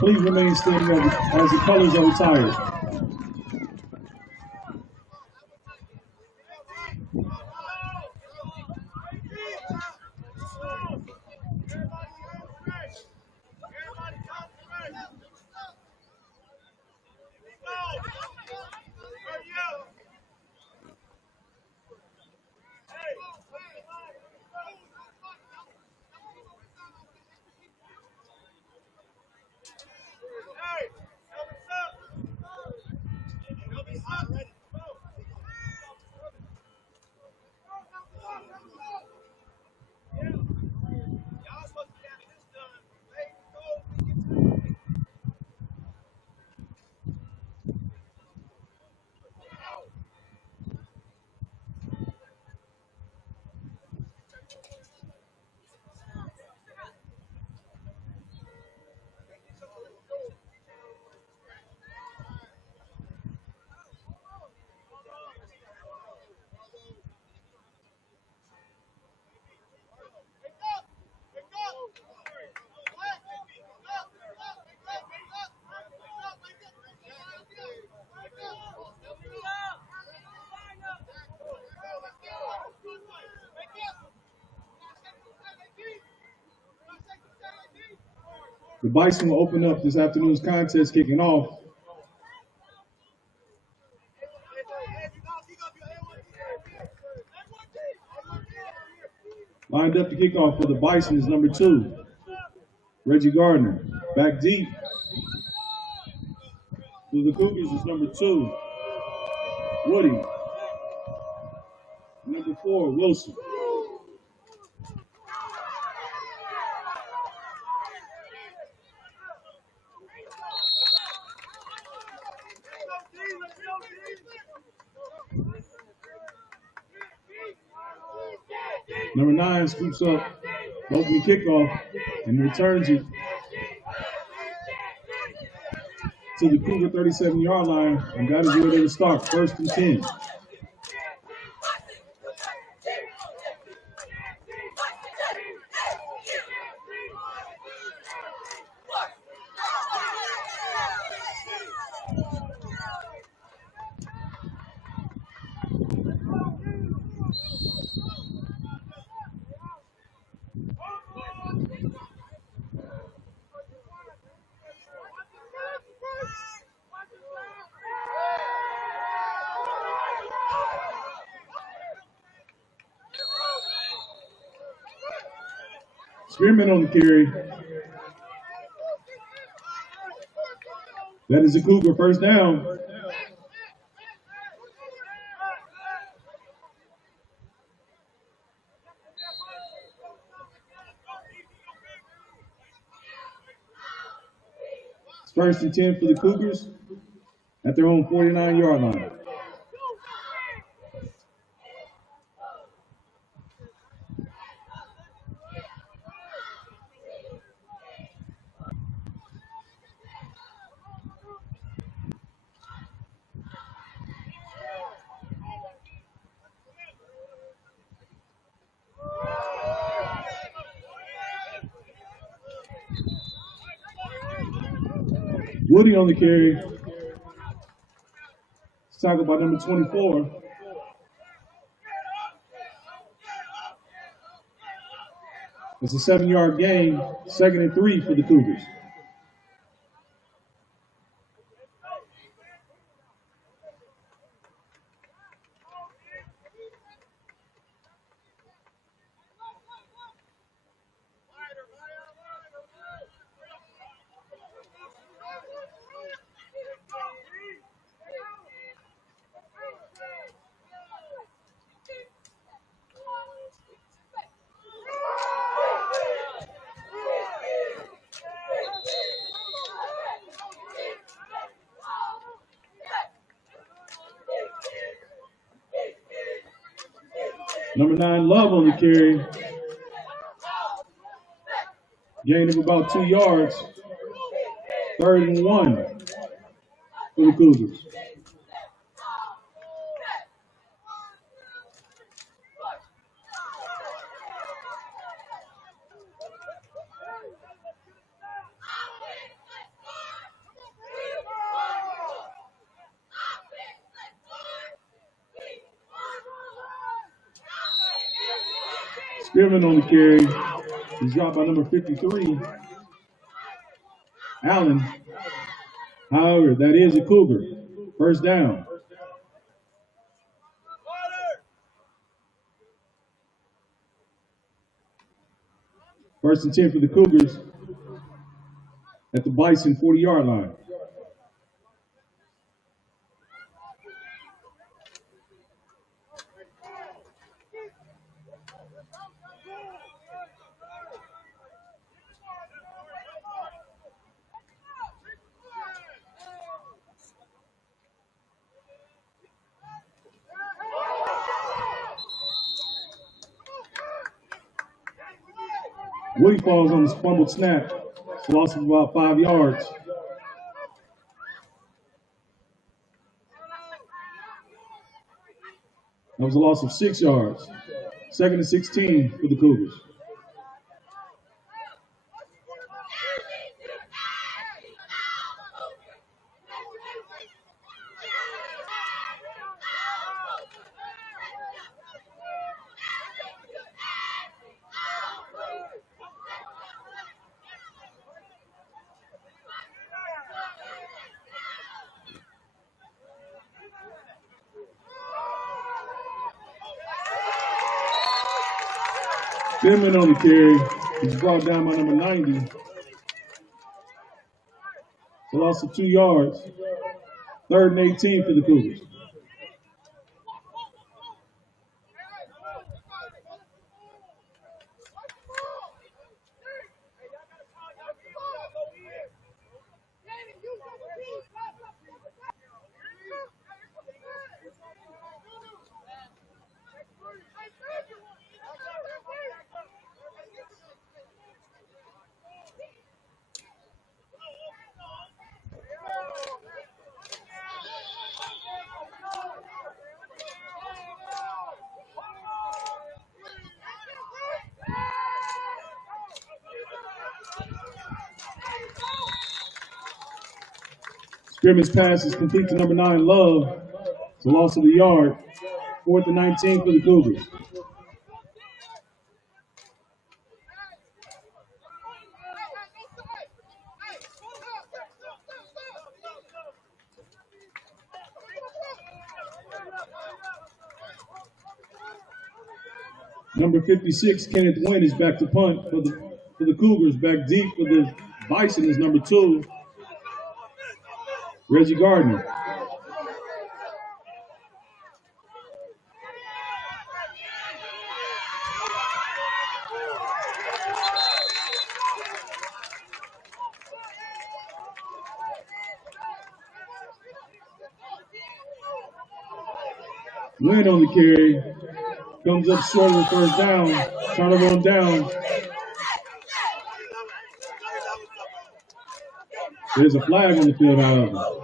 Please remain standing as the colors are retired. The Bison will open up this afternoon's contest, kicking off. Lined up to kick off for the Bison is number 2, Reggie Gardner. Back deep. For the Cougars is number 2, Woody. Number 4, Wilson. Number 9 scoops up, opening kickoff, and returns it to the Cougar 37-yard line, and that is where they will start, 1st and 10. Spearman on the carry. That is a Cougar first down. It's 1st and 10 for the Cougars at their own 49-yard line. Woody on the carry. Tackled by number 24. It's a 7-yard gain, 2nd and 3 for the Cougars. Number 9, Love on the carry. Gain of about 2 yards. 3rd and 1 for the Cougars. Spearman on the carry. He's dropped by number 53, Allen. However, that is a Cougar. First down. First and 10 for the Cougars at the Bison 40-yard line. Woody falls on this fumbled snap. Loss of about 5 yards. That was a loss of 6 yards. 2nd and 16 for the Cougars. Belmont on the carry. He's brought down by number 90. A loss of 2 yards. 3rd and 18 for the Cougars. Scrimmage pass is complete to number 9, Love. It's a loss of a yard. 4th and 19 for the Cougars. Number 56, Kenneth Wynn, is back to punt for the Cougars. Back deep for the Bison is number 2, Reggie Gardner. Wynn on the carry. Comes up short of the first down. Turnover on down. There's a flag on the field, however.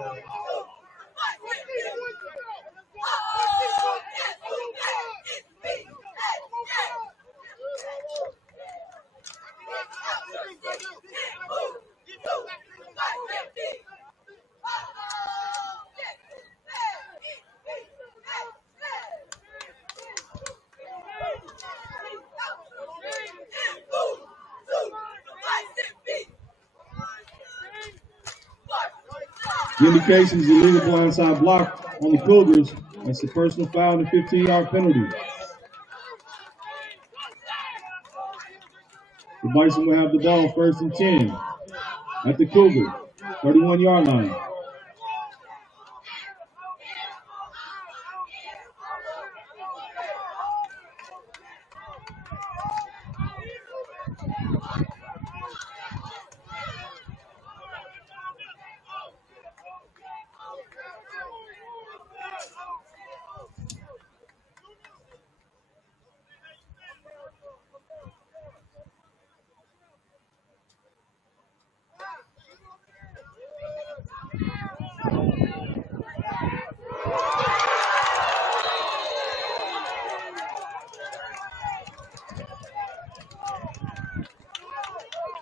The indication is illegal blindside block on the Cougars. That's a personal foul and a 15-yard penalty. The Bison will have the ball 1st and 10 at the Cougar, 31-yard line.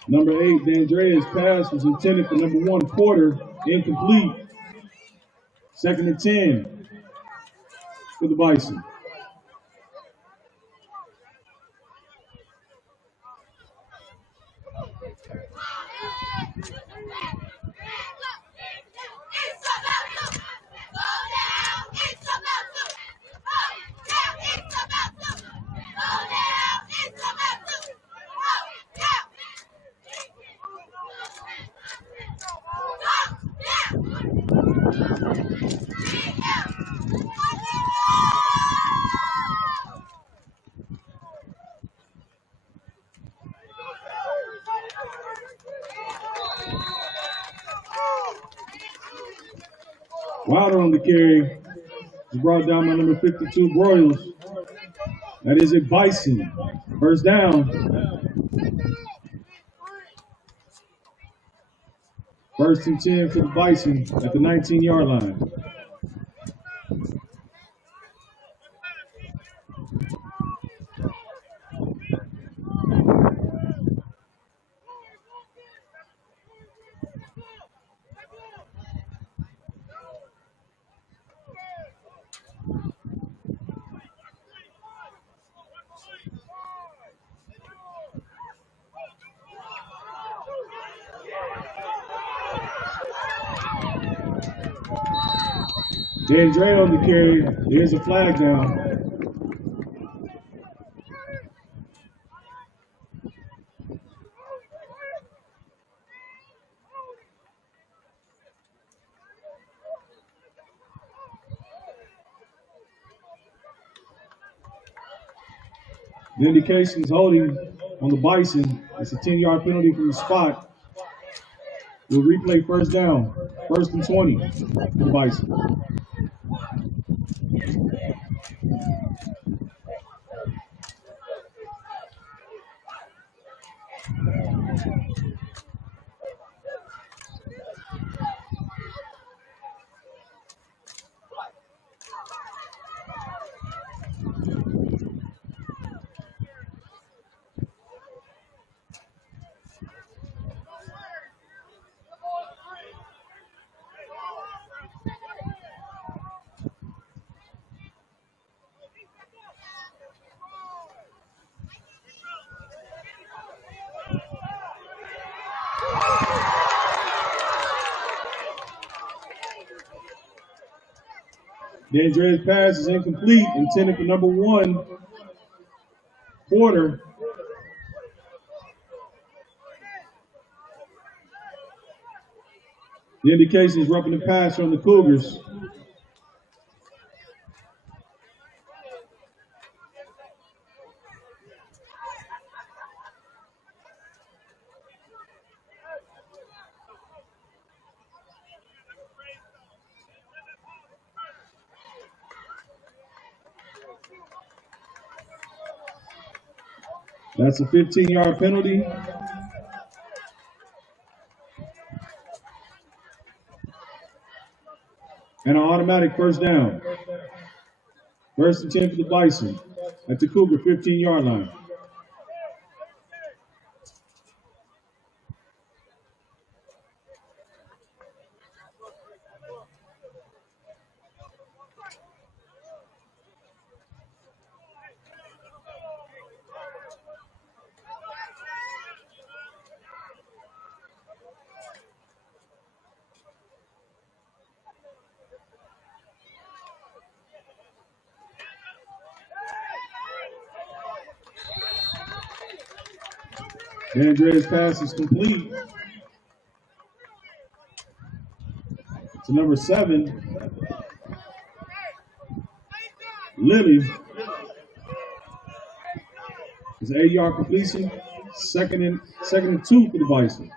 Number 8, D'Andrea's pass was intended for number 1, Porter, incomplete. 2nd and 10 for the Bison. Wilder on the carry is brought down by number 52, Broyles. That is a Bison. 1st down. 1st and 10 for the Bison at the 19-yard line. D'Andrea on the carry. There's a flag down. The indication is holding on the Bison. It's a 10-yard penalty from the spot. We'll replay 1st down. 1st and 20 for the Bison. D'Andrea's pass is incomplete, intended for number 1, Porter. The indication is roughing the pass from the Cougars. That's a 15-yard penalty. And an automatic 1st down. 1st and 10 for the Bison at the Cougar 15-yard line. Andrea's pass is complete to number 7, Lily. It's an 8-yard completion. Second and 2 for the Bison.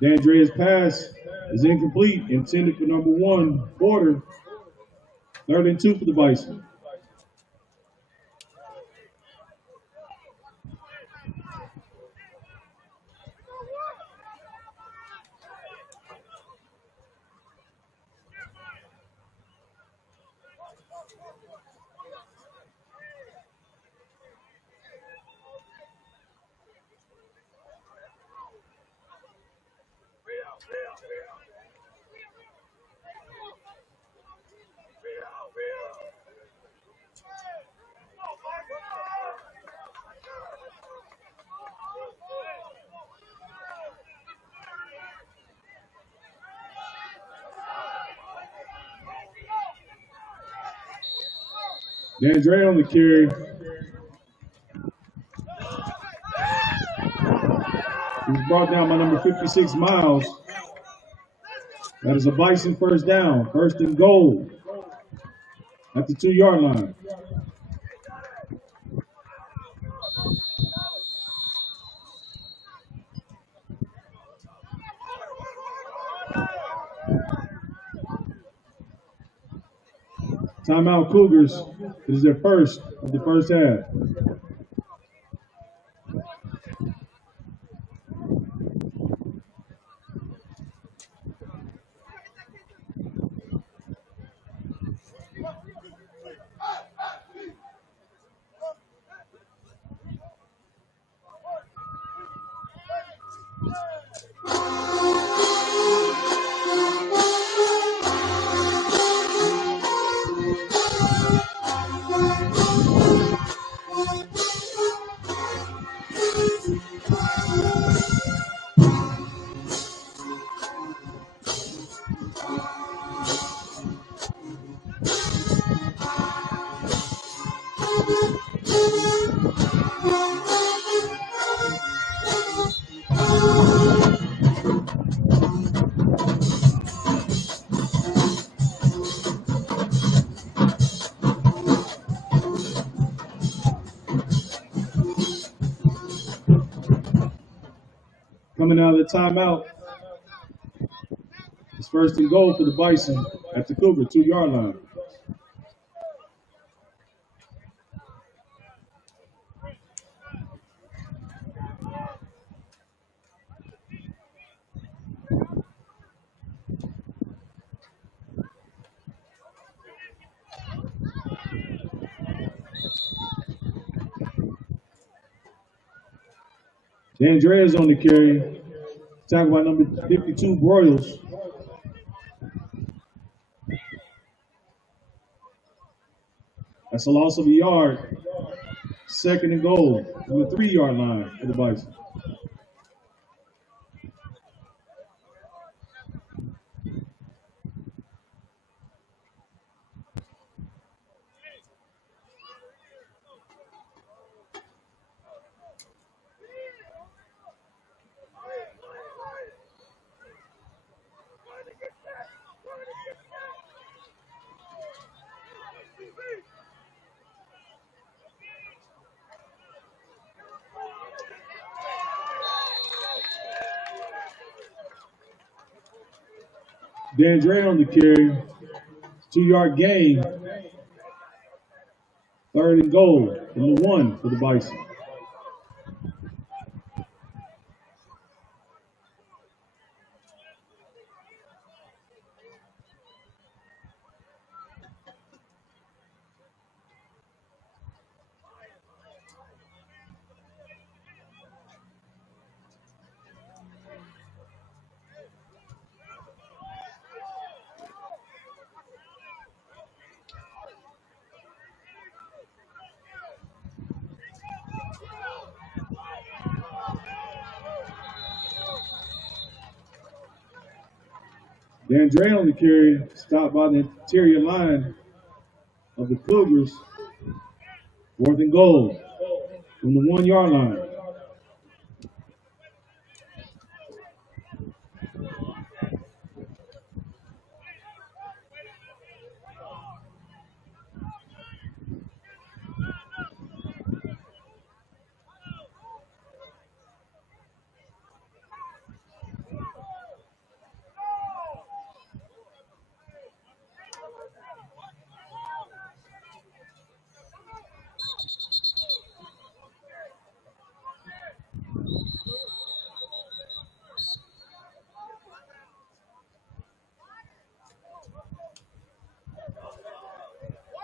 D'Andrea's pass is incomplete, intended for number 1, Porter. 3rd and 2 for the Bison. D'Andrea on the carry. He was brought down by number 56, Miles. That is a Bison first down. 1st and goal at the 2-yard line. Timeout Cougars. This is their first of the first half. Coming out of the timeout, it's 1st and goal for the Bison at the Cougar 2-yard line. D'Andrea's on the carry. Tackled by number 52, Broyles. That's a loss of a yard. 2nd and goal from the 3-yard line for the Bison. D'Andrea on the carry. 2-yard gain. 3rd and goal from the 1 for the Bison. Dandre on the carry, stopped by the interior line of the Cougars. 4th and goal from the 1 yard line.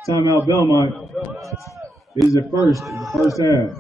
Timeout Belmont. This is the first in the first half.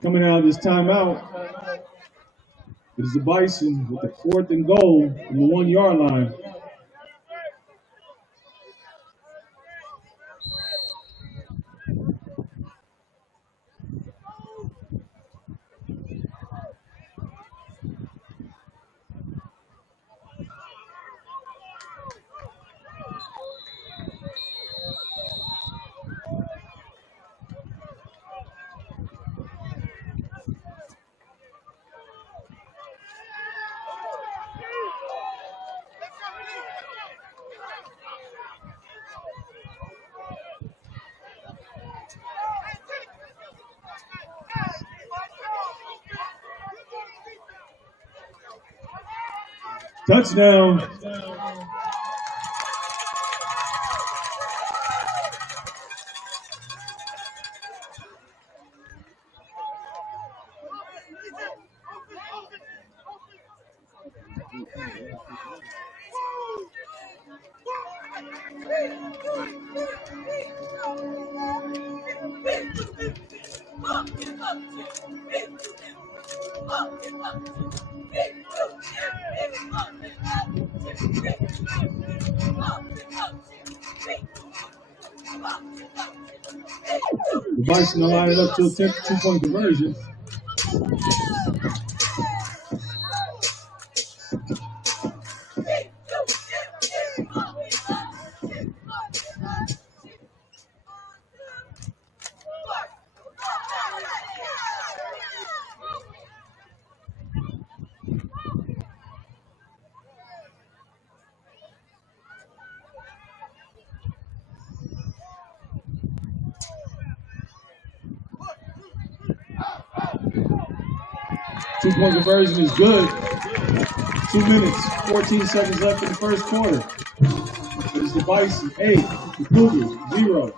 Coming out of this timeout, it is the Bison with the 4th and goal from the 1 yard line. Touchdown. The Bison are lining up to attempt a 2-point conversion. Two-point conversion is good. 2 minutes, 14 seconds left in the first quarter. It is the Bison 8, the Cougars 0.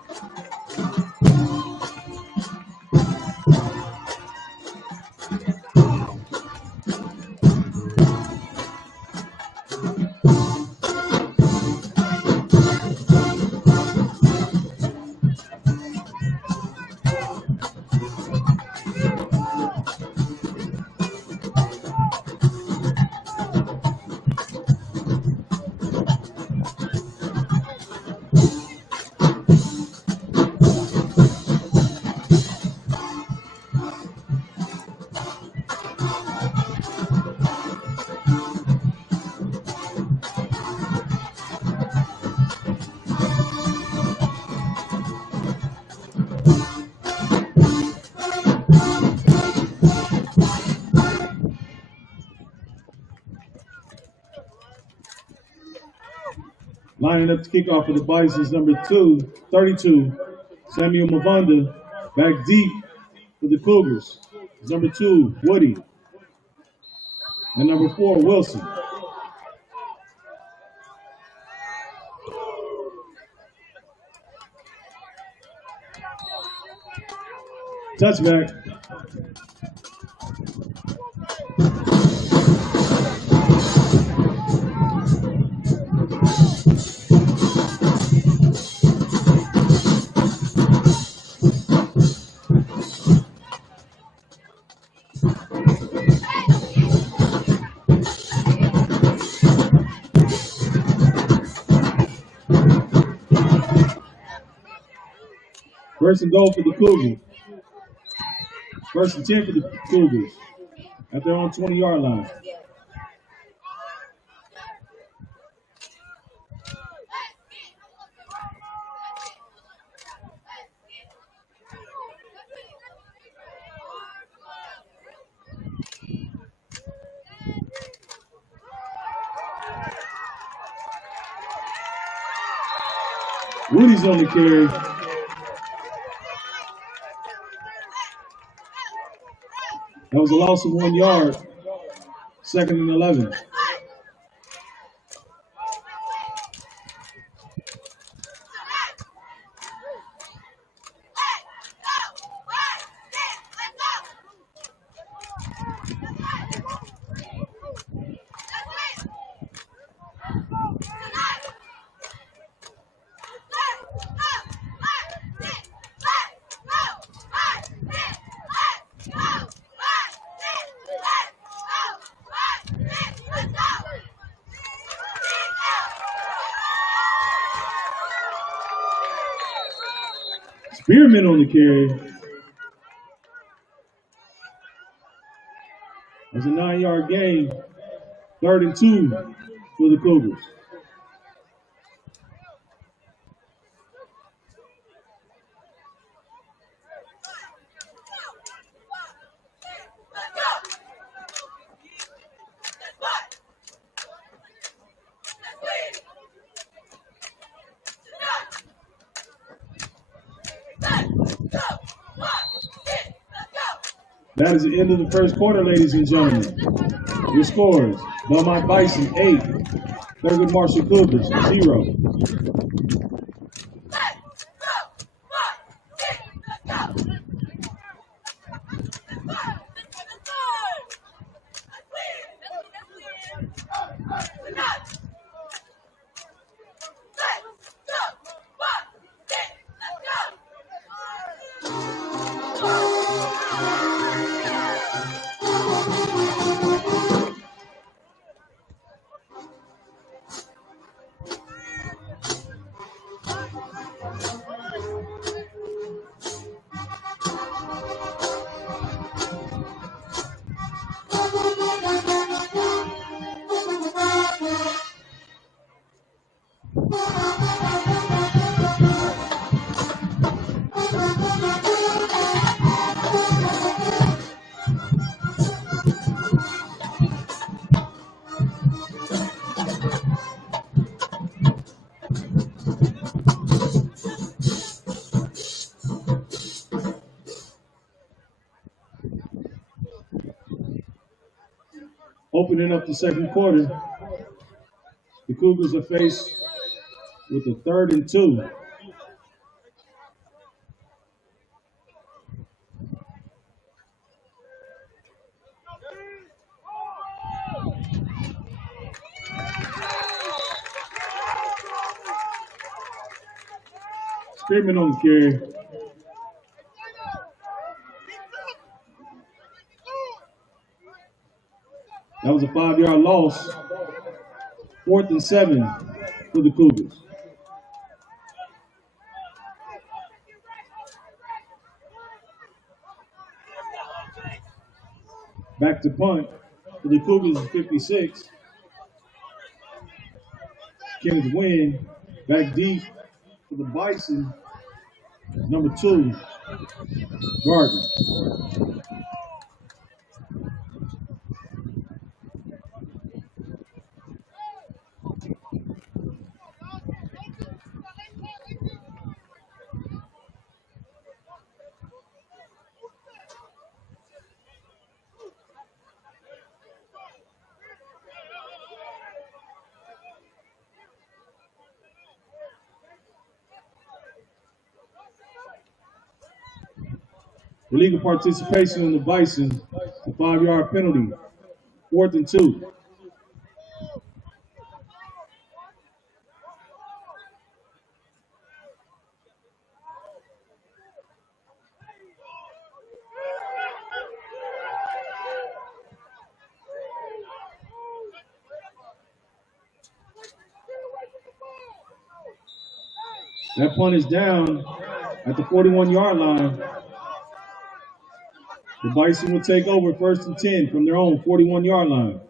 Lining up to kick off for the Bisons, number 32, Samuel Mavunda. Back deep for the Cougars. Number 2, Woody. And number 4, Wilson. Touchback. First and goal for the Cougars. First and 10 for the Cougars at their own 20-yard line. Woody's on the carry. That was a loss of 1 yard. Second and 11. Spearman on the carry. That's a 9-yard gain. 3rd and 2 for the Cougars. That is the end of the first quarter, ladies and gentlemen. Your scores: Belmont Bison 8, Thurgood Marshall Cougars 0. Opening up the second quarter, the Cougars are faced with a 3rd and 2. Spearman on the carry. That was a 5-yard loss. 4th and 7 for the Cougars. Back to punt for the Cougars at 56. Kenneth Wynn back deep for the Bison. Number 2, Gardner. Illegal participation on the Bison. It's a 5-yard penalty. 4th and 2. That punt is down at the 41-yard line. The Bison will take over 1st and 10 from their own 41-yard line.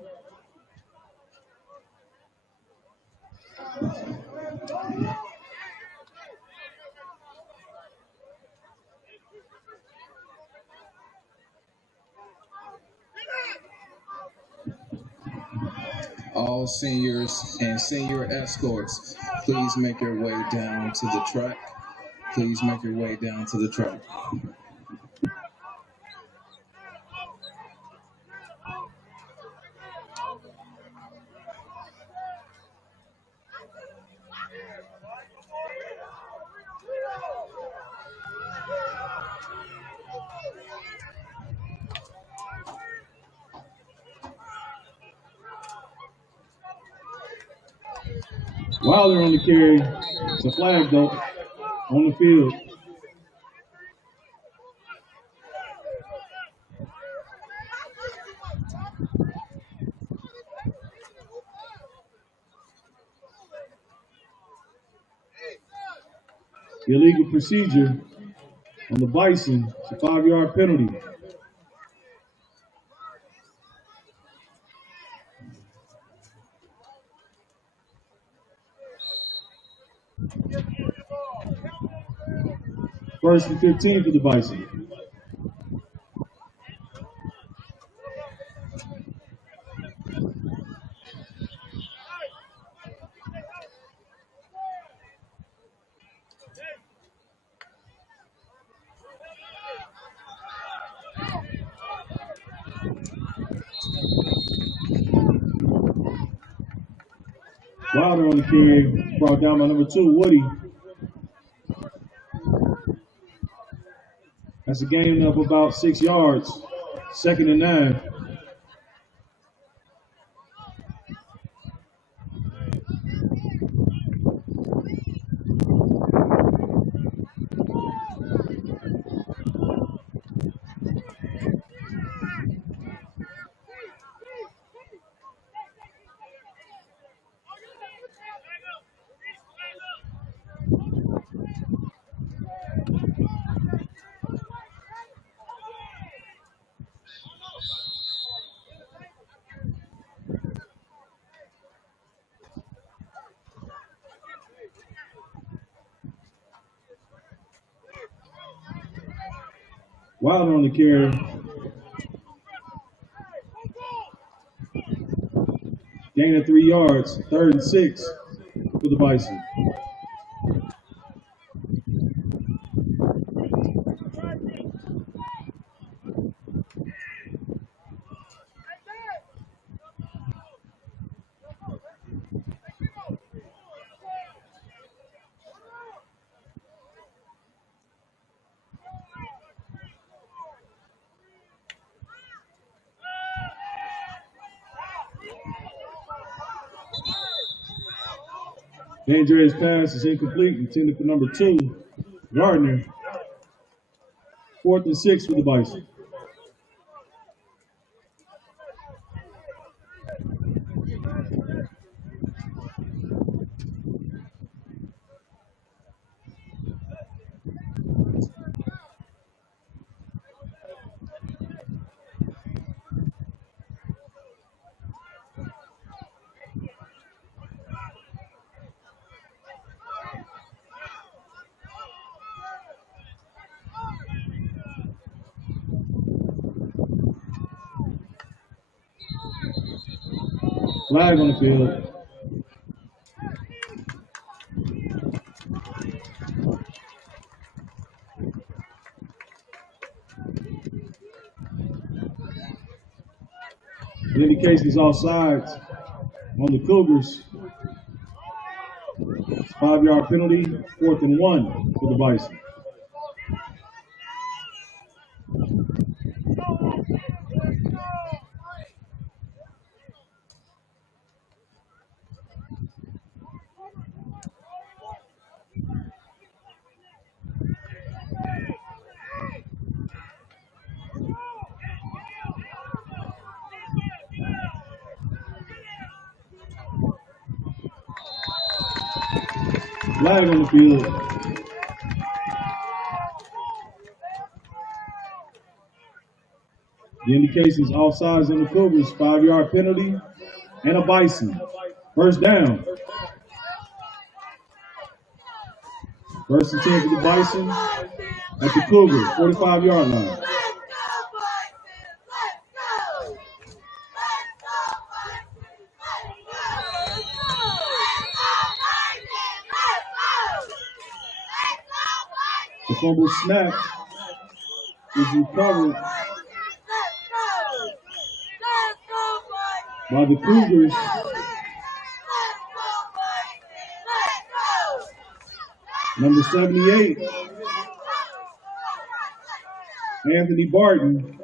All seniors and senior escorts, please make your way down to the track. Please make your way down to the track. While they're on the carry, it's a flag though on the field. Illegal procedure on the Bison. It's a 5-yard penalty. First and 15 for the Bison. Wilder on the carry, brought down by number 2, Woody. That's a gain of about 6 yards. 2nd and 9. Wilder on the carry. Gain of 3 yards. 3rd and 6 for the Bison. Dangerous pass is incomplete, intended for number 2, Gardner. 4th and 6 for the Bison. Flag on the field. The indication is offsides on the Cougars. 5-yard penalty, 4th and 1 for the Bison. Flag on the field. The indication is offsides on the Cougars, 5-yard penalty, and a Bison. First down. First and 10 for the Bison at the Cougar, 45-yard line. The fumble snap is recovered by the Cougars. Number 78, Anthony Barton.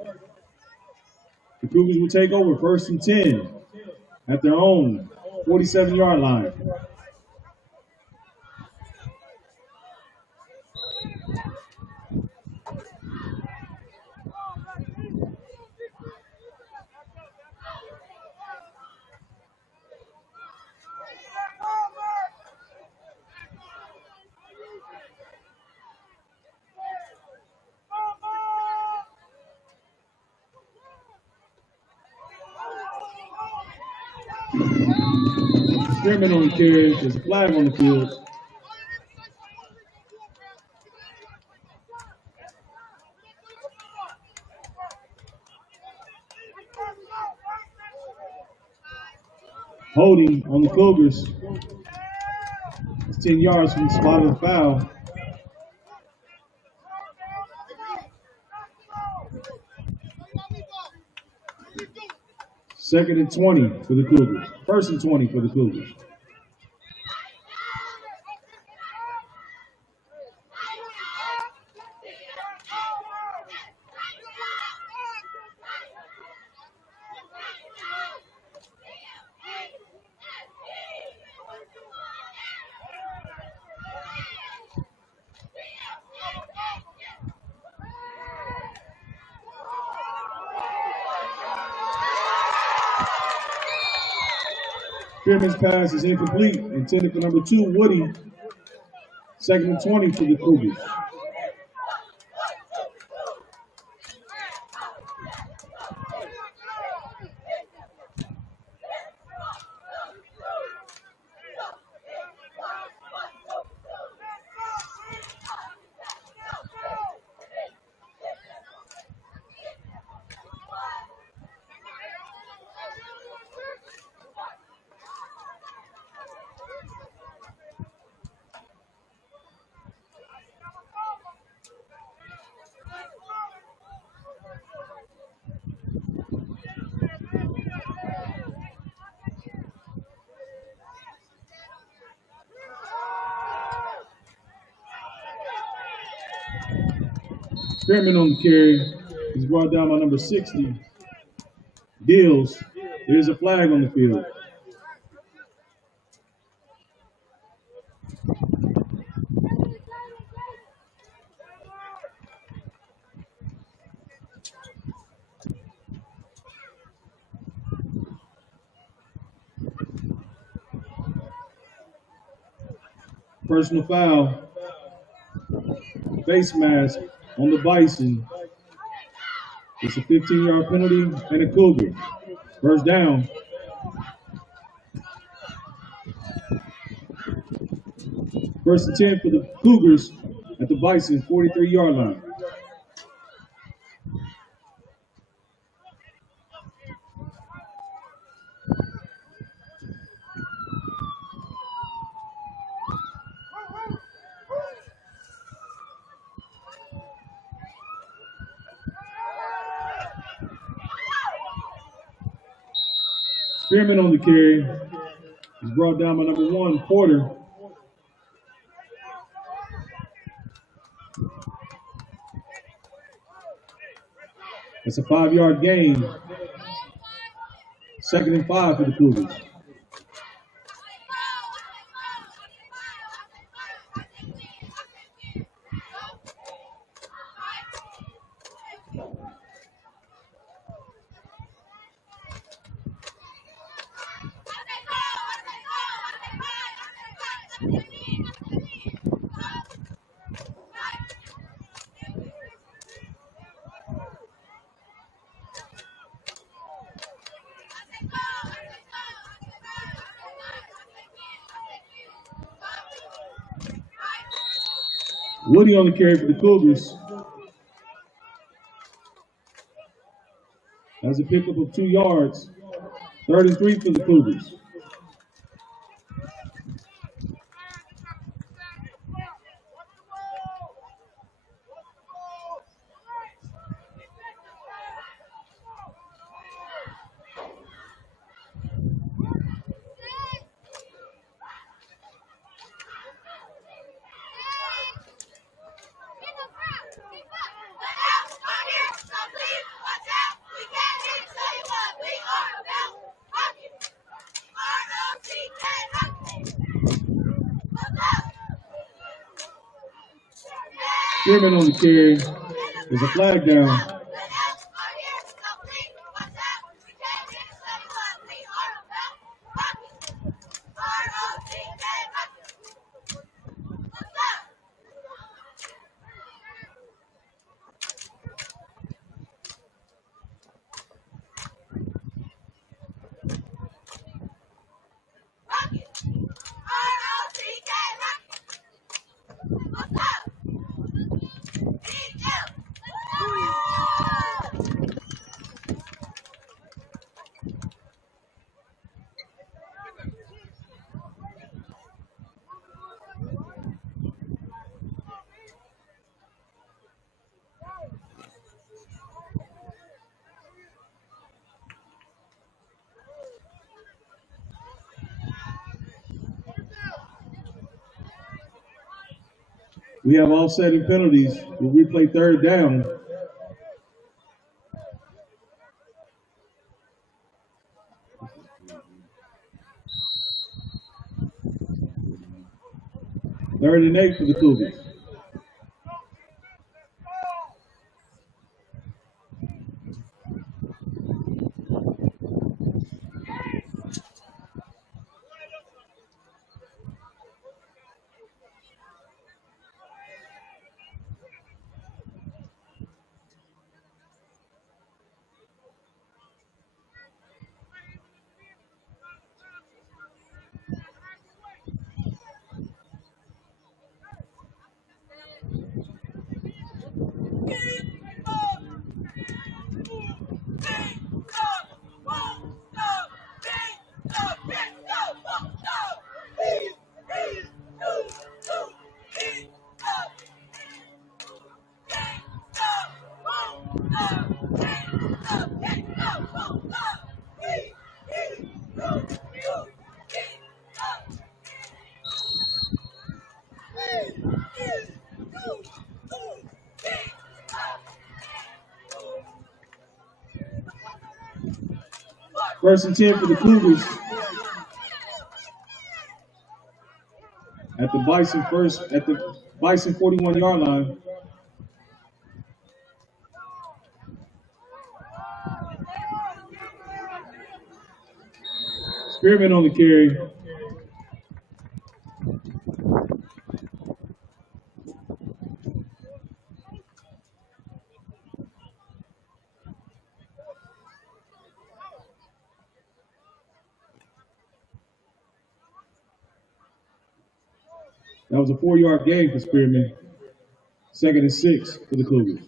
The Cougars will take over first and 10 at their own 47-yard line. Spearman on the carry. There's a flag on the field. Holding on the Cougars. It's 10 yards from the spot of the foul. Second and 20 for the Cougars. First and 20 for the Cougars. Spearman's pass is incomplete, intended for number 2, Woody. Second and 20 for the Cougars. Spearman on the carry. He's brought down by number 60. Deals. There's a flag on the field. Personal foul. Face mask on the Bison. It's a 15-yard penalty and a Cougar. First down. First and 10 for the Cougars at the Bison 43-yard line. Spearman on the carry. He's brought down by number 1, Porter. It's a 5-yard gain. Second and 5 for the Cougars. Woody on the carry for the Cougars. That's a pickup of 2 yards. 3rd and 3 for the Cougars. Spearman on the carry. There's a flag down. We have offsetting penalties. We'll replay 3rd down. Third and 8 for the Cougars. First and 10 for the Cougars. At the Bison 41-yard line. Spearman on the carry. That was a 4-yard gain for Spearman. 2nd and 6 for the Cougars.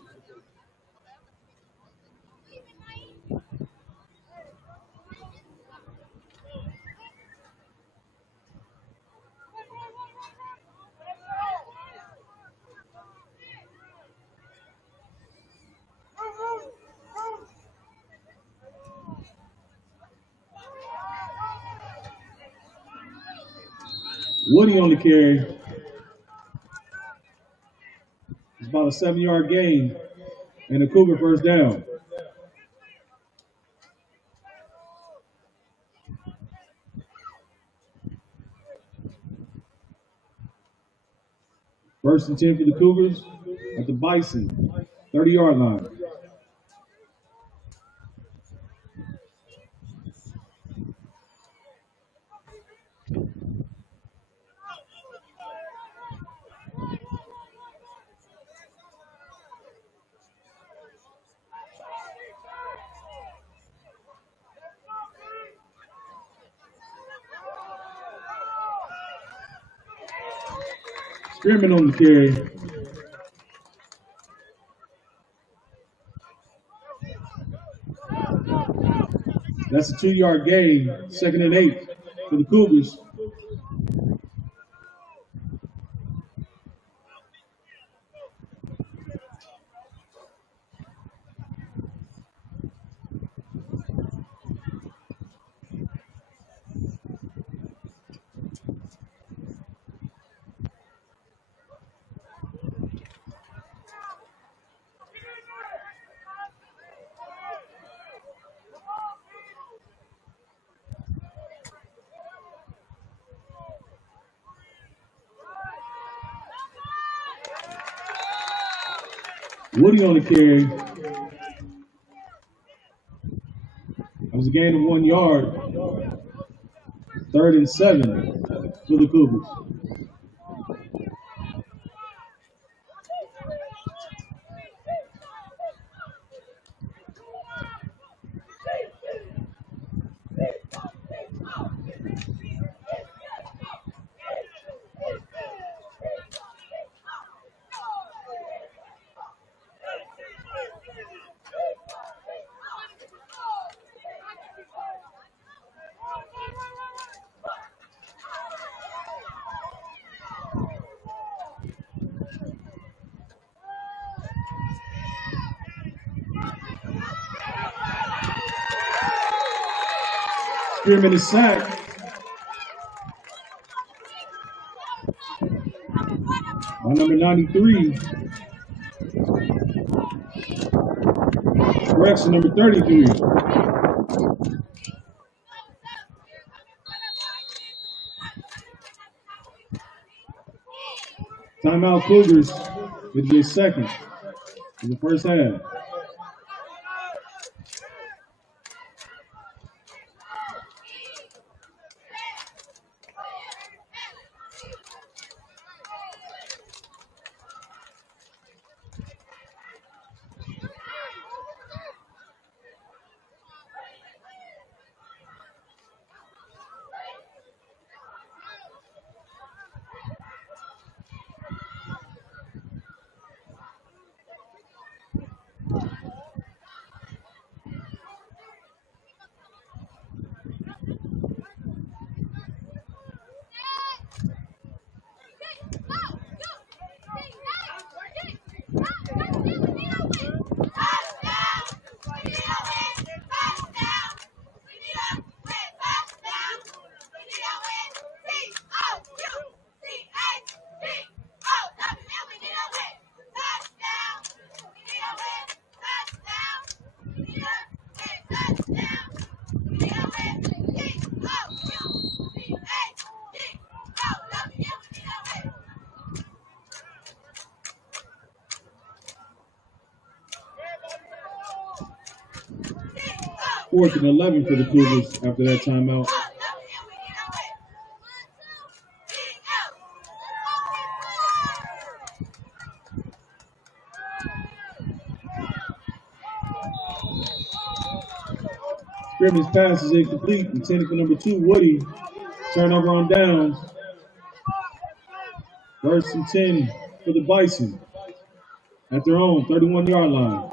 Woody on the carry. It's about a 7-yard gain and a Cougar first down. First and 10 for the Cougars at the Bison 30-yard line. Spearman on the carry. That's a 2-yard gain, 2nd and 8 for the Cougars. Woody on the carry. That was a gain of 1 yard. 3rd and 7 for the Cougars. Spearman is sacked. By number 93. Correction, number 33. Timeout Cougars. It'll be a second in the first half. Fourth and 11 for the Cougars after that timeout. Spearman's pass is incomplete. Intended for number 2, Woody. Turnover on downs. 1st and 10 for the Bison at their own 31-yard line.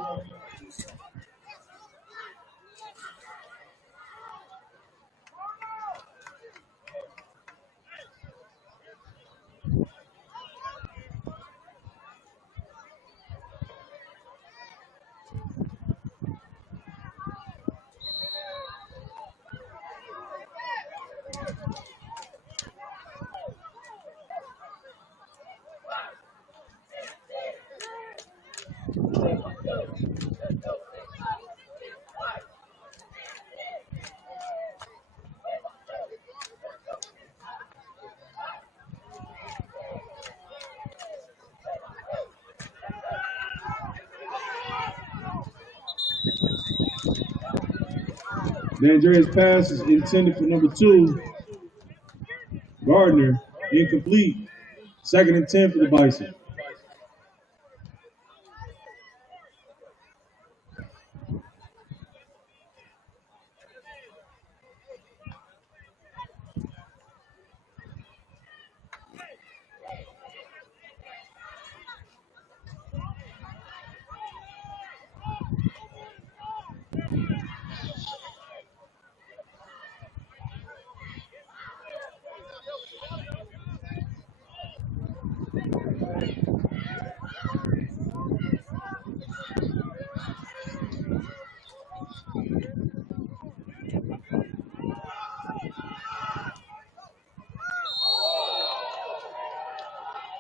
Andrea's pass is intended for number 2, Gardner. Incomplete. 2nd and 10 for the Bison.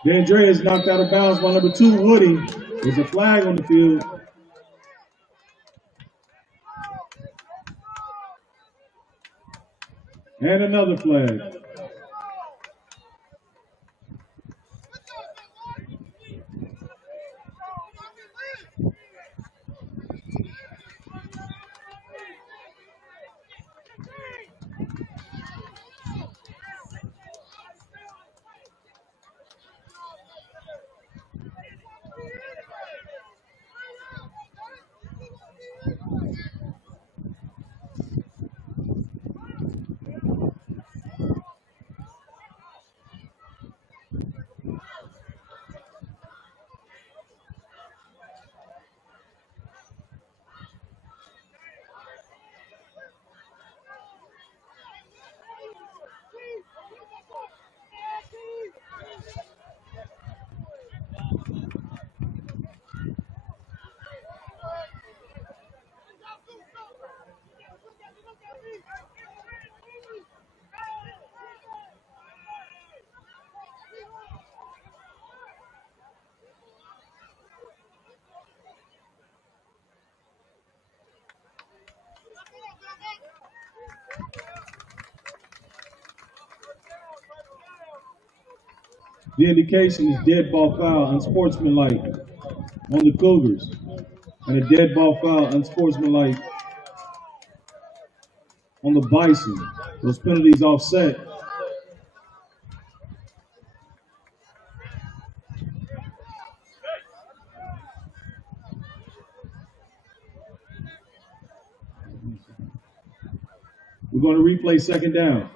DeAndre is knocked out of bounds by number 2, Woody. There's a flag on the field. And another flag. The indication is dead ball foul, unsportsmanlike on the Cougars. And a dead ball foul, unsportsmanlike on the Bison. Those penalties offset. We're going to replay second down.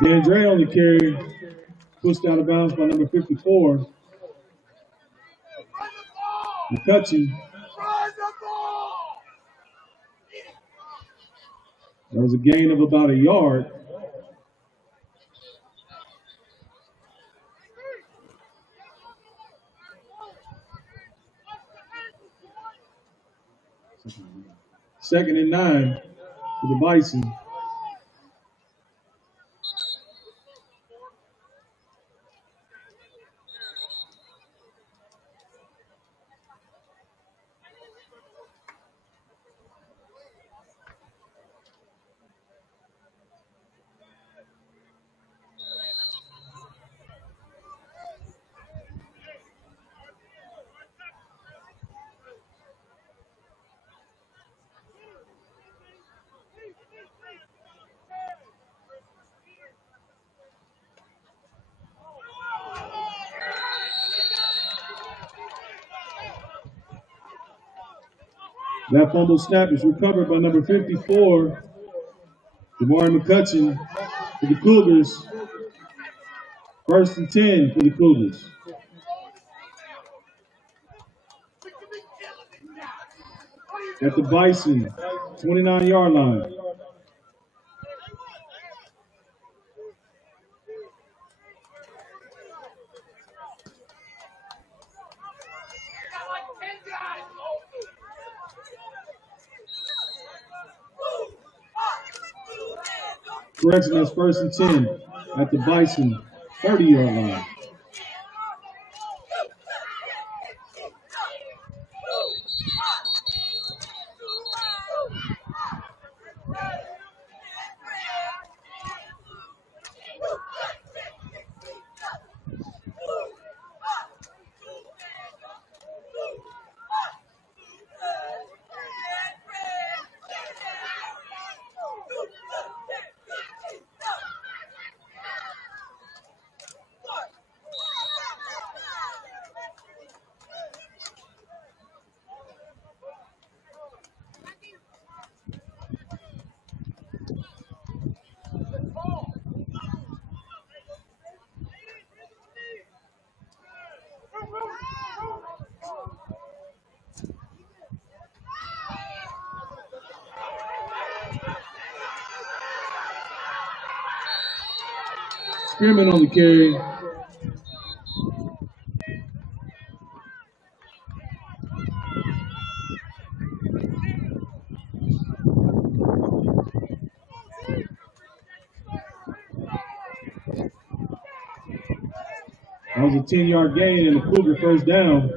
DeAndre on the carry, pushed out of bounds by number 54. McCutcheon. That was a gain of about a yard. Second and 9 for the Bison. That fumble snap is recovered by number 54, Jamari McCutcheon for the Cougars. First and 10 for the Cougars. At the Bison, 29-yard line. Correction, that's 1st and 10 at the Bison 30-yard line. Spearman on the carry. That was a 10-yard gain and a Cougar first down.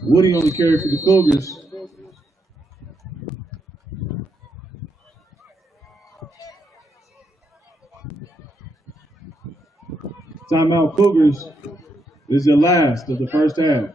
Woody on the carry for the Cougars. Timeout Cougars is the last of the first half.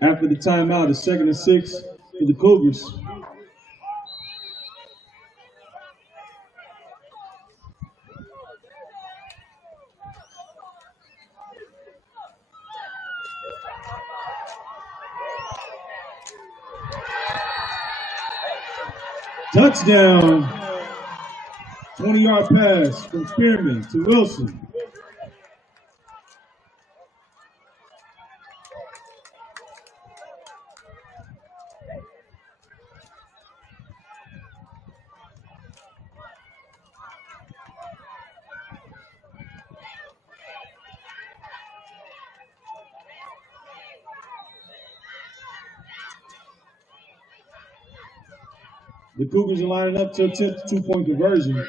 After the timeout, it's 2nd and 6 for the Cougars. Touchdown. 20-yard pass from Spearman to Wilson. The Cougars are lining up to attempt a 2-point conversion.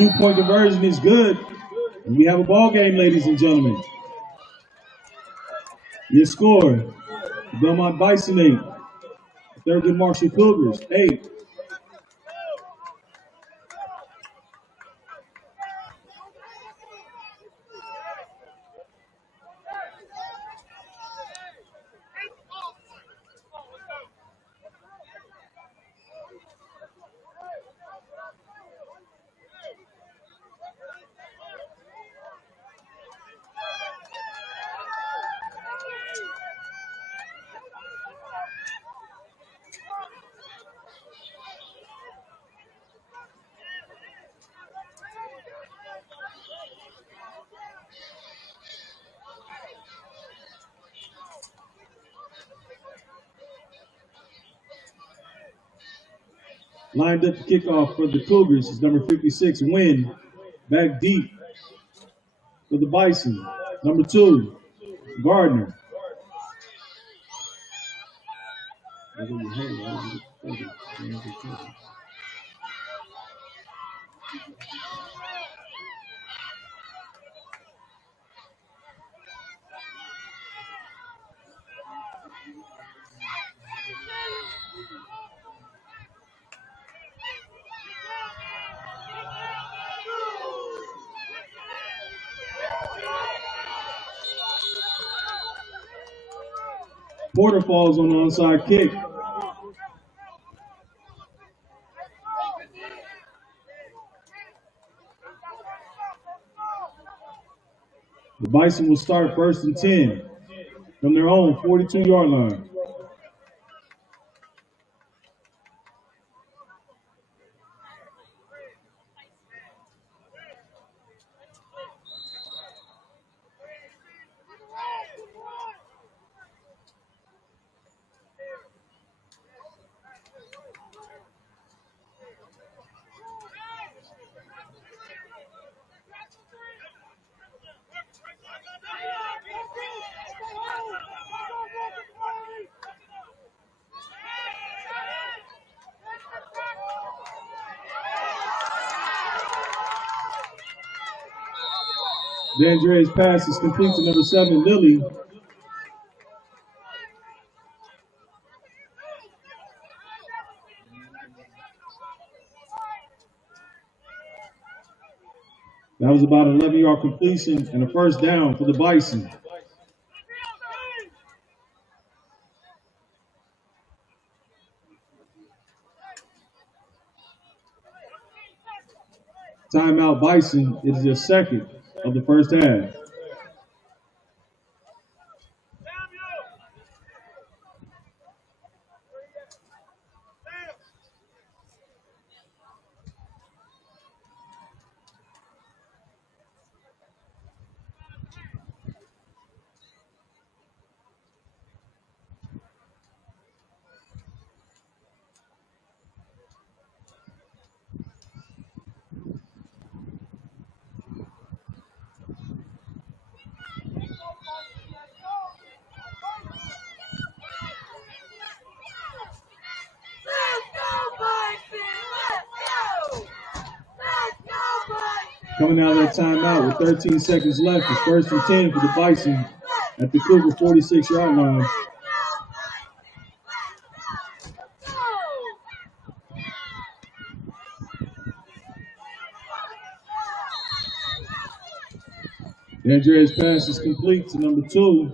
2-point conversion is good. And we have a ball game, ladies and gentlemen. Your score, the Belmont Bison 8, Thurgood Marshall Cougars 8. Lined up to kickoff for the Cougars is number 56, Wynn. Back deep for the Bison. Number 2, Gardner. Porter falls on the onside kick. The Bison will start 1st and 10 from their own 42-yard line. DeAndre's pass is complete to number 7, Lily. That was about an 11-yard completion and a 1st down for the Bison. Timeout Bison. It is their 2nd of the 1st half. Coming out of that timeout with 13 seconds left, it's 1st and 10 for the Bison at the Cougar 46-yard line. DeAndre's pass is complete to number 2,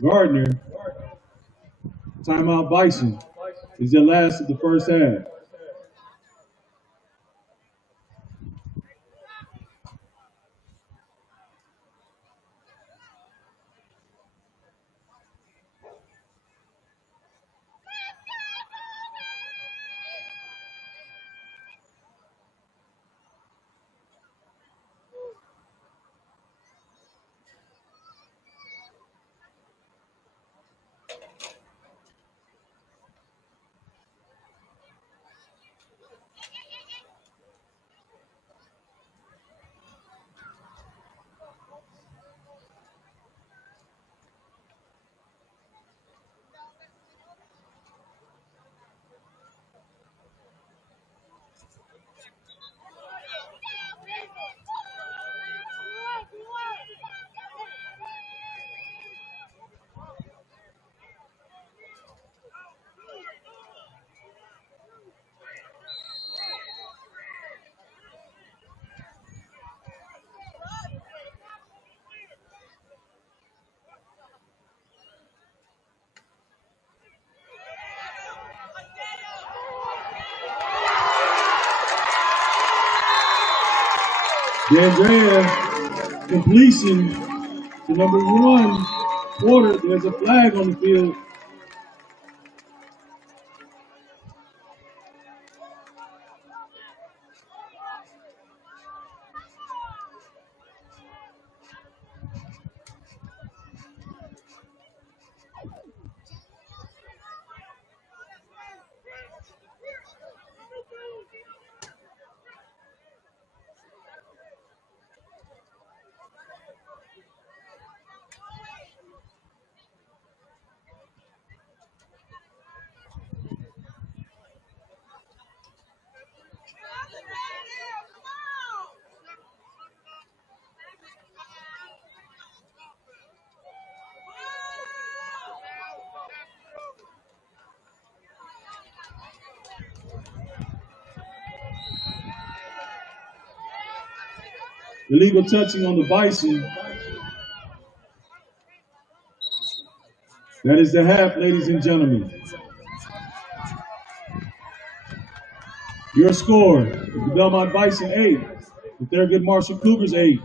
Gardner. Timeout Bison is their last of the 1st half. DeAndrea, completion to number 1 quarter. There's a flag on the field. Illegal touching on the Bison. That is the half, ladies and gentlemen. Your score, the Belmont Bison 8, the Thurgood Marshall Cougars 8.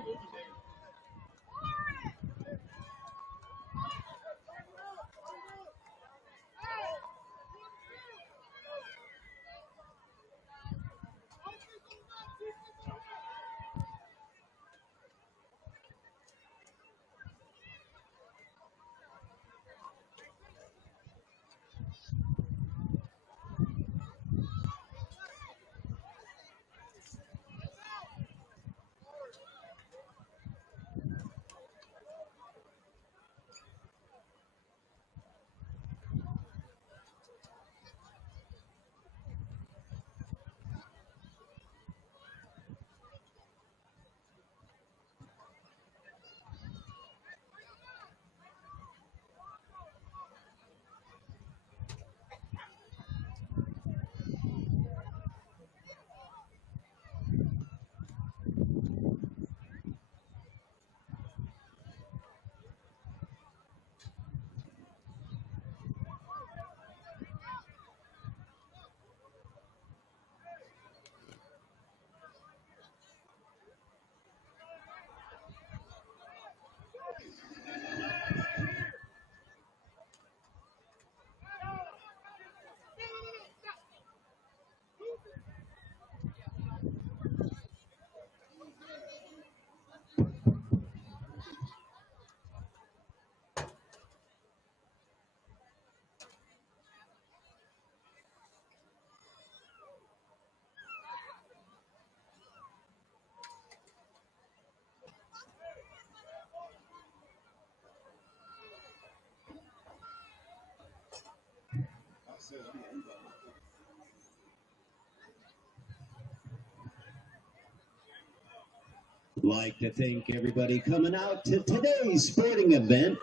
Like to thank everybody coming out to today's sporting event.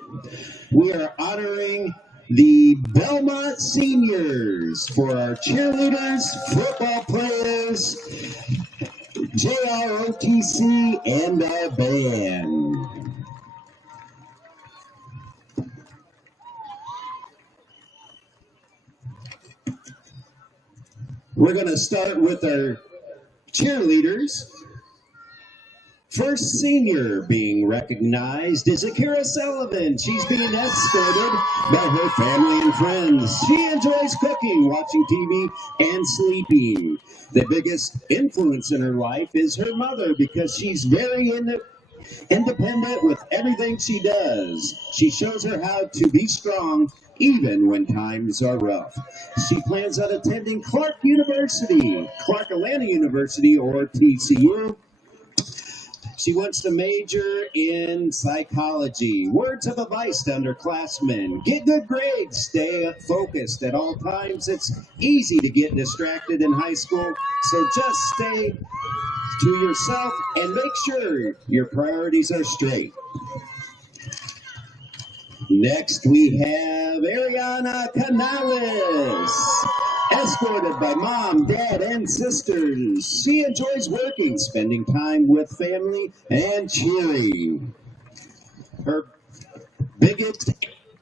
We are honoring the Belmont seniors for our cheerleaders, football players, JROTC, and our band. We're going to start with our cheerleaders. First senior being recognized is Akira Sullivan. She's being escorted by her family and friends. She enjoys cooking, watching TV, and sleeping. The biggest influence in her life is her mother because she's very independent with everything she does. She shows her how to be strong even when times are rough. She plans on attending Clark Atlanta University, or TCU. She wants to major in psychology. Words of advice to underclassmen: get good grades, stay focused at all times. It's easy to get distracted in high school, so just stay to yourself and make sure your priorities are straight. Next, we have Ariana Canales, escorted by mom, dad, and sisters. She enjoys working, spending time with family, and cheering. Her biggest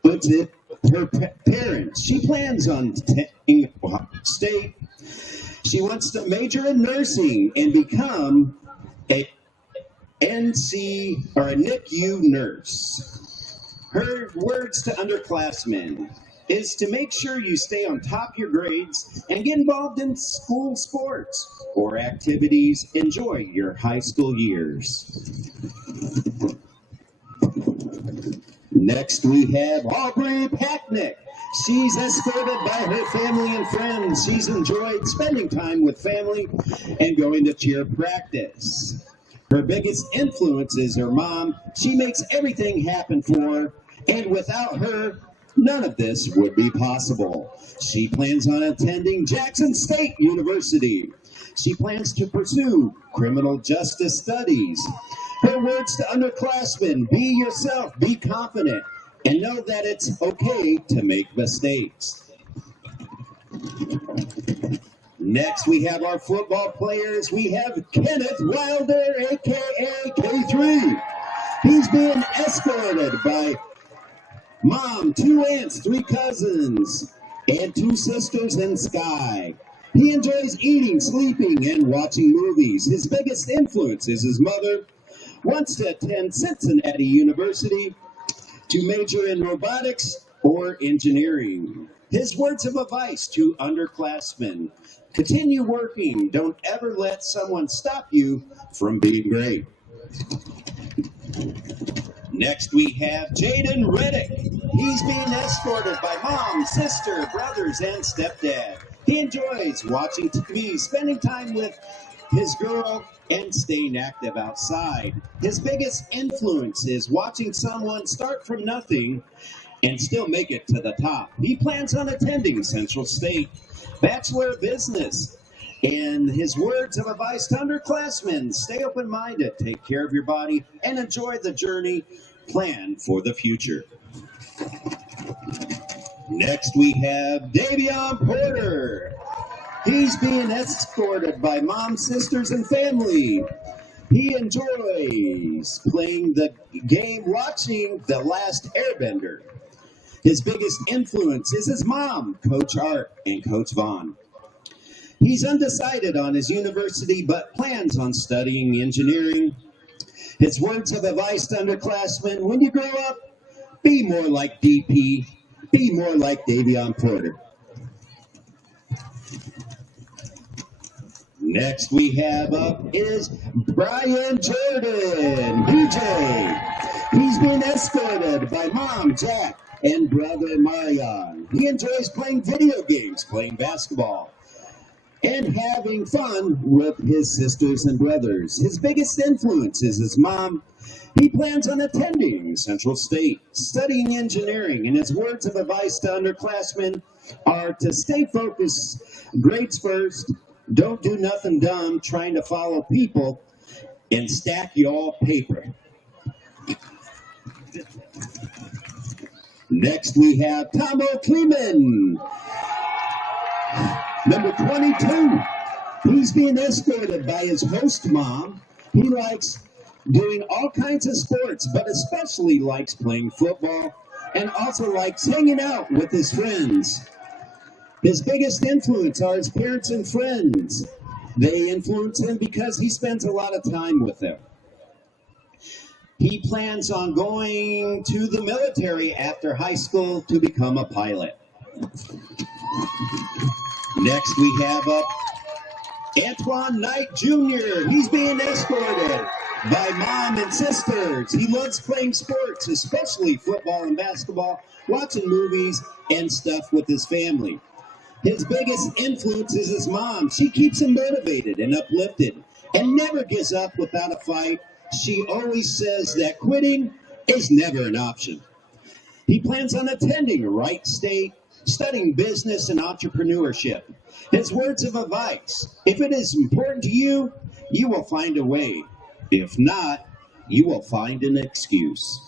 influence is her parents. She plans on taking state. She wants to major in nursing and become a NC or a NICU nurse. Her words to underclassmen is to make sure you stay on top of your grades and get involved in school sports or activities. Enjoy your high school years. Next we have Aubrey Packnick. She's escorted by her family and friends. She's enjoyed spending time with family and going to cheer practice. Her biggest influence is her mom. She makes everything happen for her, and without her, none of this would be possible. She plans on attending Jackson State University. She plans to pursue criminal justice studies. Her words to underclassmen: be yourself, be confident, and know that it's okay to make mistakes. Next, we have our football players. We have Kenneth Wilder, a.k.a. K3. He's being escorted by mom, 2 aunts, 3 cousins, and 2 sisters in Sky. He enjoys eating, sleeping, and watching movies. His biggest influence is his mother. Wants to attend Cincinnati University to major in robotics or engineering. His words of advice to underclassmen: continue working. Don't ever let someone stop you from being great. Next we have Jaden Reddick. He's being escorted by mom, sister, brothers, and stepdad. He enjoys watching TV, spending time with his girl, and staying active outside. His biggest influence is watching someone start from nothing and still make it to the top. He plans on attending Central State Bachelor of Business. And his words of advice to underclassmen: stay open-minded, take care of your body, and enjoy the journey. Plan for the future. Next we have Davion Porter. He's being escorted by mom, sisters, and family. He enjoys playing the game, watching The Last Airbender. His biggest influence is his mom, Coach Art and Coach Vaughn. He's undecided on his university, but plans on studying engineering. His words of advice to underclassmen: when you grow up, be more like DP, be more like Davion Porter. Next we have up is Brian Jordan, BJ. He's been escorted by mom, Jack, and brother Marion. He enjoys playing video games, playing basketball, and having fun with his sisters and brothers. His biggest influence is his mom. He plans on attending Central State, studying engineering, and his words of advice to underclassmen are to stay focused, grades first, don't do nothing dumb trying to follow people, and stack y'all paper. Next we have Tomo Kleeman, number 22. He's being escorted by his host mom. He likes doing all kinds of sports, but especially likes playing football, and also likes hanging out with his friends. His biggest influence are his parents and friends. They influence him because he spends a lot of time with them. He plans on going to the military after high school to become a pilot. Next we have up Antoine Knight Jr. He's being escorted by mom and sisters. He loves playing sports, especially football and basketball, watching movies and stuff with his family. His biggest influence is his mom. She keeps him motivated and uplifted and never gives up without a fight. She always says that quitting is never an option. He plans on attending Wright State, studying business and entrepreneurship. His words of advice: if it is important to you, you will find a way. If not, you will find an excuse.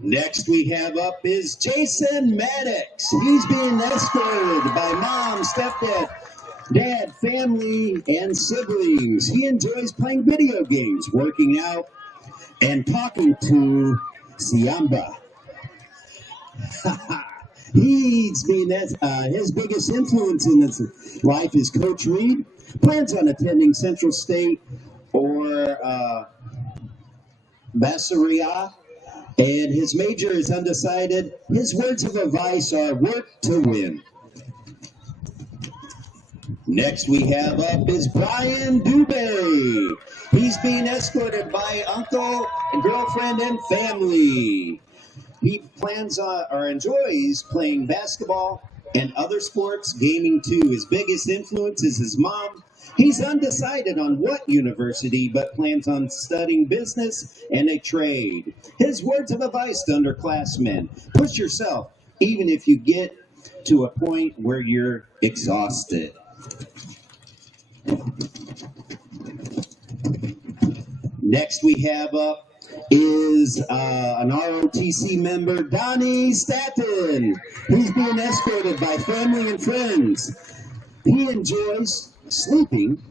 Next we have up is Jason Maddox. He's being escorted by mom, stepdad, dad, family, and siblings. He enjoys playing video games, working out, and talking to Siamba. He's been his biggest influence in his life is Coach Reed. Plans on attending Central State or Varsity, and his major is undecided. His words of advice are work to win. Next we have up is Brian Dubé. He's being escorted by uncle and girlfriend and family. He plans on or enjoys playing basketball and other sports, gaming too. His biggest influence is his mom. He's undecided on what university, but plans on studying business and a trade. His words of advice to underclassmen: push yourself, even if you get to a point where you're exhausted. Next we have up is an ROTC member, Donnie Staton. He's being escorted by family and friends. He enjoys sleeping.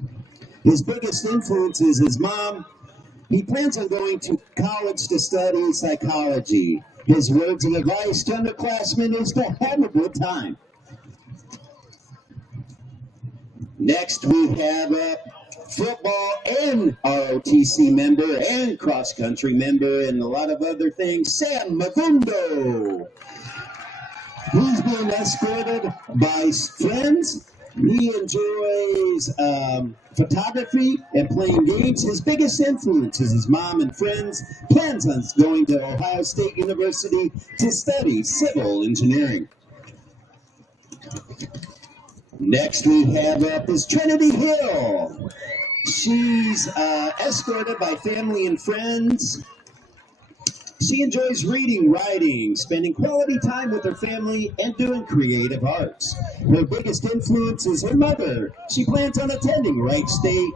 His biggest influence is his mom. He plans on going to college to study psychology. His words of advice to underclassmen is to have a good time. Next we have football and ROTC member and cross-country member and a lot of other things, Sam Mafundo. He's being escorted by friends. He enjoys photography and playing games. His biggest influence is his mom and friends. Plans on going to Ohio State University to study civil engineering. Next we have up is Trinity Hill. She's escorted by family and friends. She enjoys reading, writing, spending quality time with her family, and doing creative arts. Her biggest influence is her mother. She plans on attending Wright State,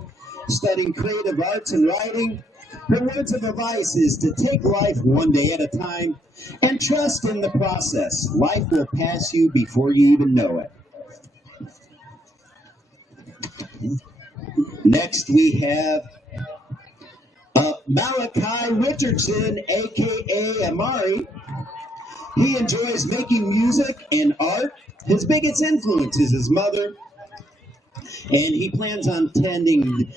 studying creative arts and writing. Her words of advice is to take life one day at a time and trust in the process. Life will pass you before you even know it. Next we have Malachi Richardson, a.k.a. Amari. He enjoys making music and art. His biggest influence is his mother, and he plans on attending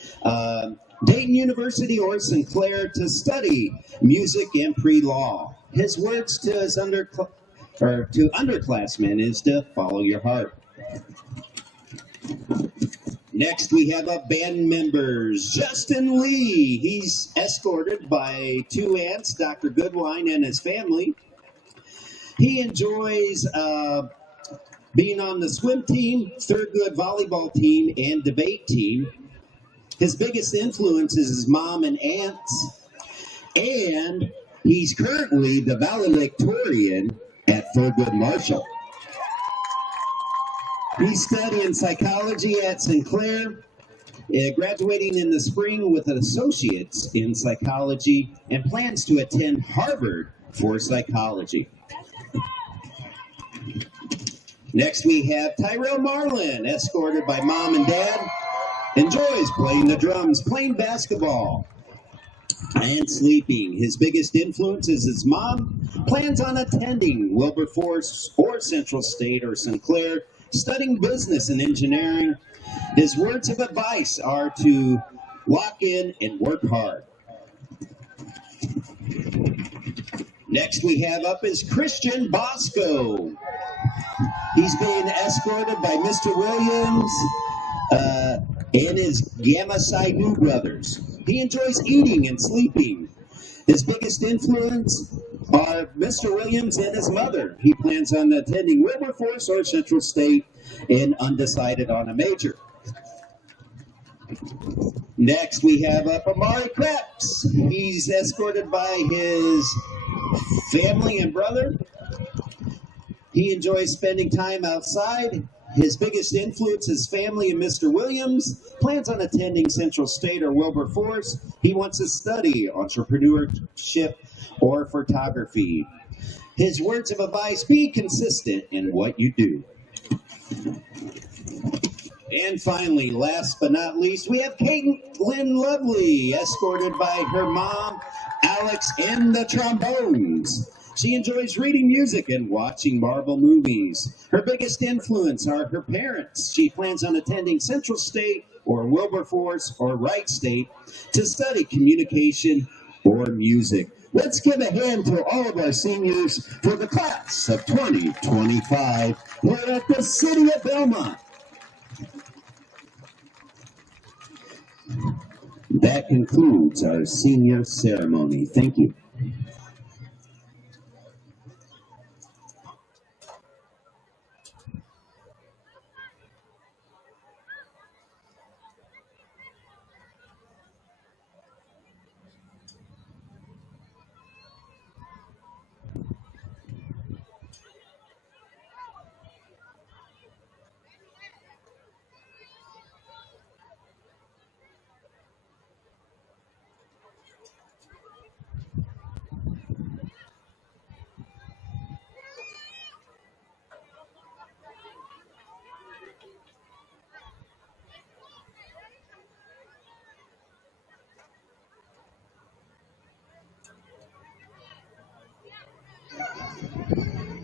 Dayton University or Sinclair to study music and pre-law. His words to his underclassmen is to follow your heart. Next, we have band members. Justin Lee. He's escorted by two aunts, Dr. Goodwine and his family. He enjoys being on the swim team, Thurgood volleyball team, and debate team. His biggest influence is his mom and aunts. And he's currently the valedictorian at Thurgood Marshall. He's studying psychology at Sinclair, graduating in the spring with an associate's in psychology, and plans to attend Harvard for psychology. Next we have Tyrell Marlin, escorted by mom and dad. Enjoys playing the drums, playing basketball, and sleeping. His biggest influence is his mom. Plans on attending Wilberforce or Central State or Sinclair, studying business and engineering. His words of advice are to lock in and work hard. Next we have up is Christian Bosco. He's being escorted by Mr. Williams and his Gamma Psi Nu brothers. He enjoys eating and sleeping. His biggest influence are Mr. Williams and his mother. He plans on attending Wilberforce or Central State and undecided on a major. Next, we have Amari Krebs. He's escorted by his family and brother. He enjoys spending time outside. His biggest influence is family and Mr. Williams. Plans on attending Central State or Wilberforce. He wants to study entrepreneurship or photography. His words of advice: be consistent in what you do. And finally, last but not least, we have Caitlin Lovely, escorted by her mom, Alex, and the trombones. She enjoys reading music and watching Marvel movies. Her biggest influence are her parents. She plans on attending Central State or Wilberforce or Wright State to study communication or music. Let's give a hand to all of our seniors for the class of 2025 here at the City of Belmont. That concludes our senior ceremony. Thank you.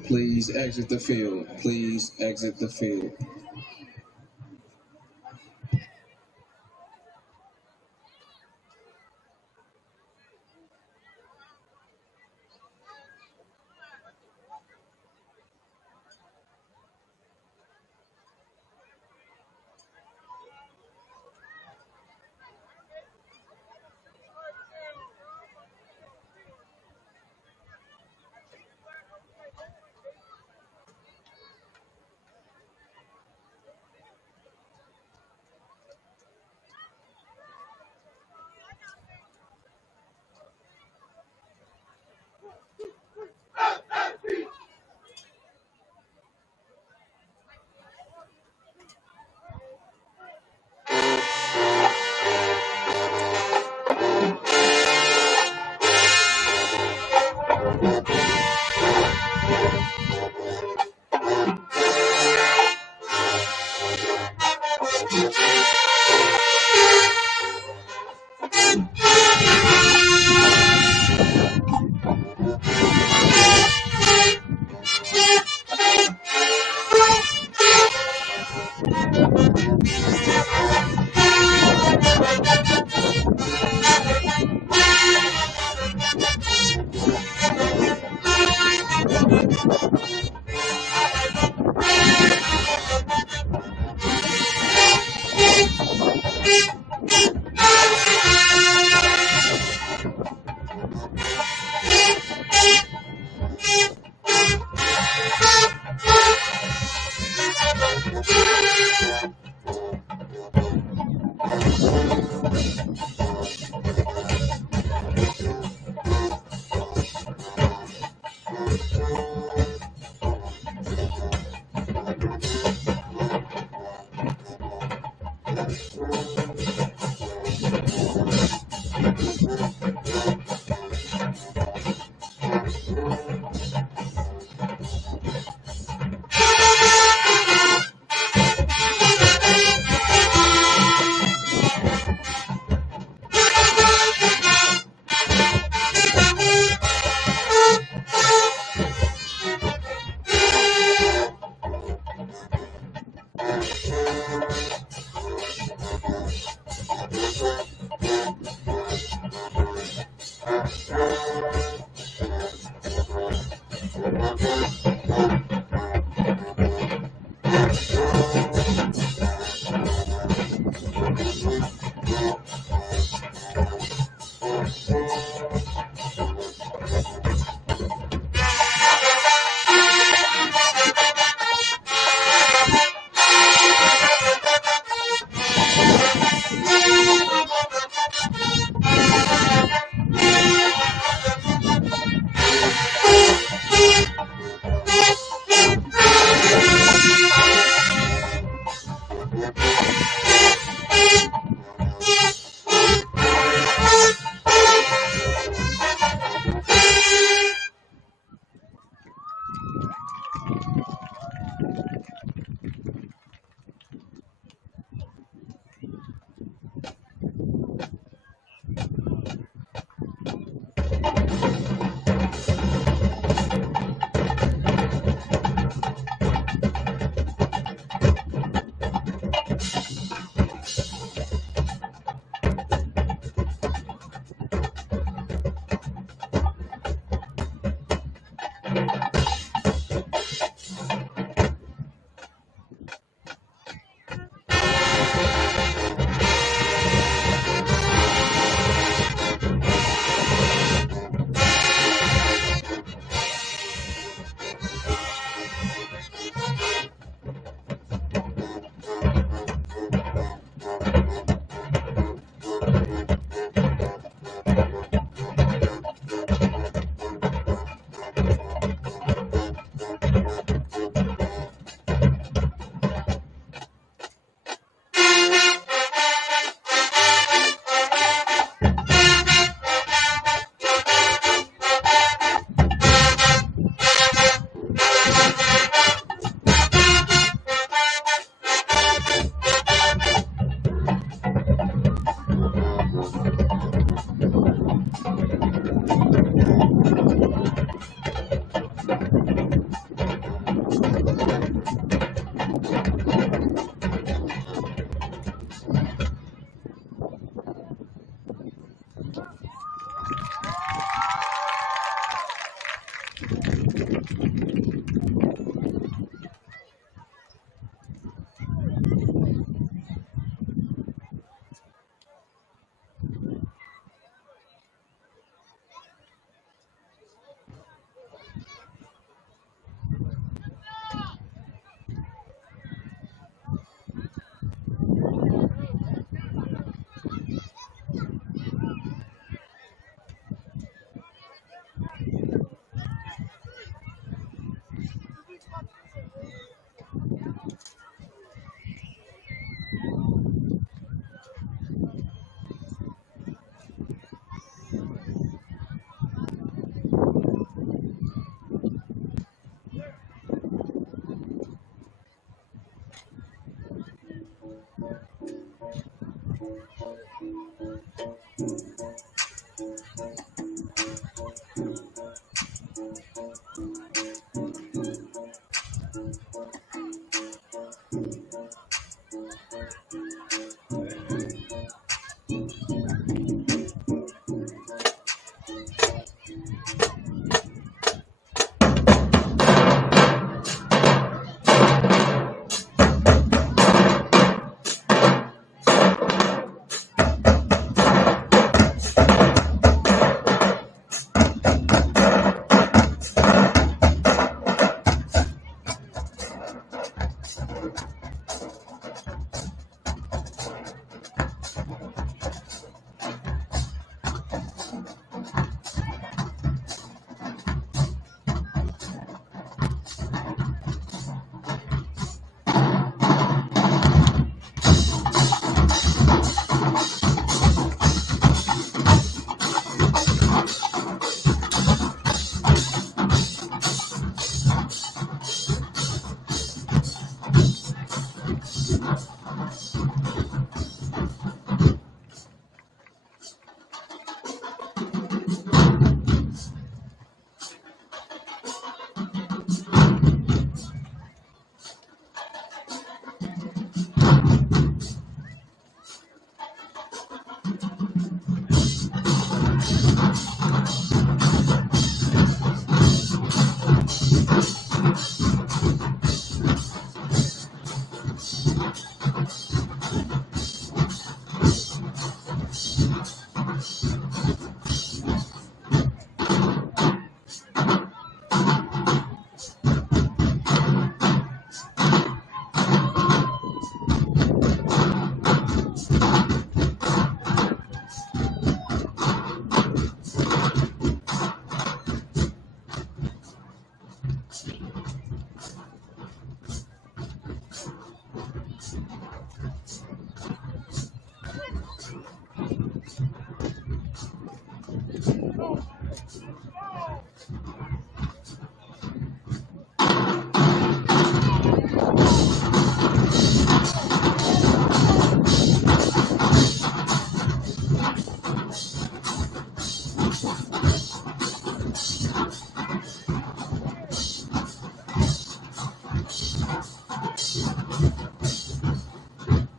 Please exit the field. Please exit the field.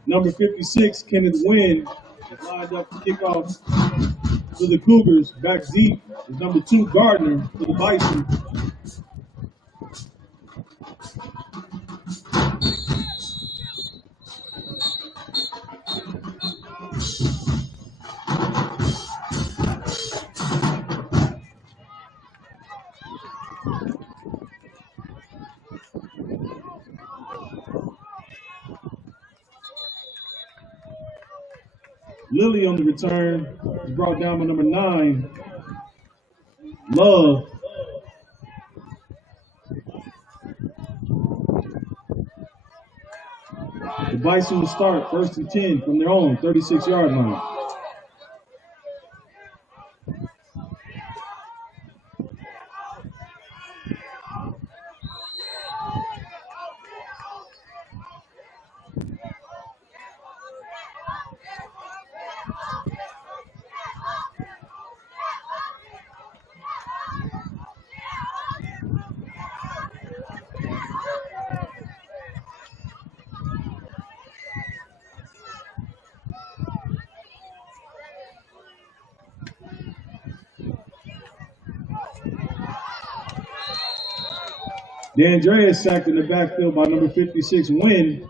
Number 56, Kenneth Wynn, is lined up to kick off for the Cougars. Back deep is number 2, Gardner, for the Bison. Lilly on the return is brought down by number 9, Love. The Bison will start 1st and 10 from their own 36-yard line. DeAndre is sacked in the backfield by number 56, Wynn.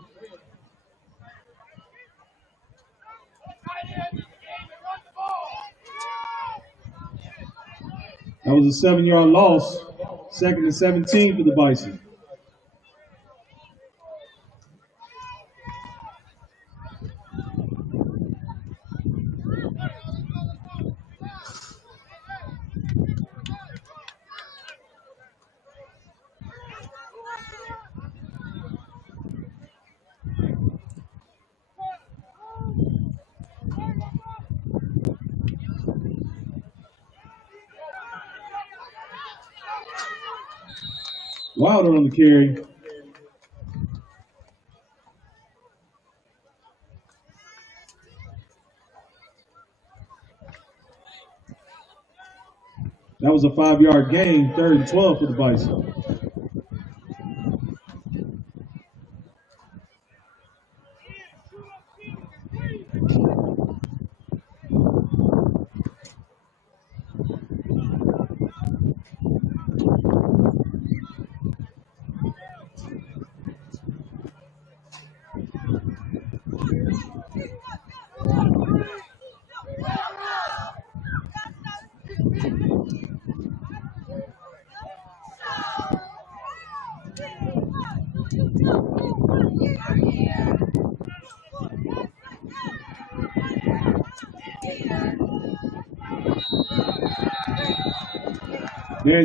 That was a 7-yard loss. 2nd and 17 for the Bison. Wilder on the carry. That was a 5-yard gain, 3rd and 12 for the Bison.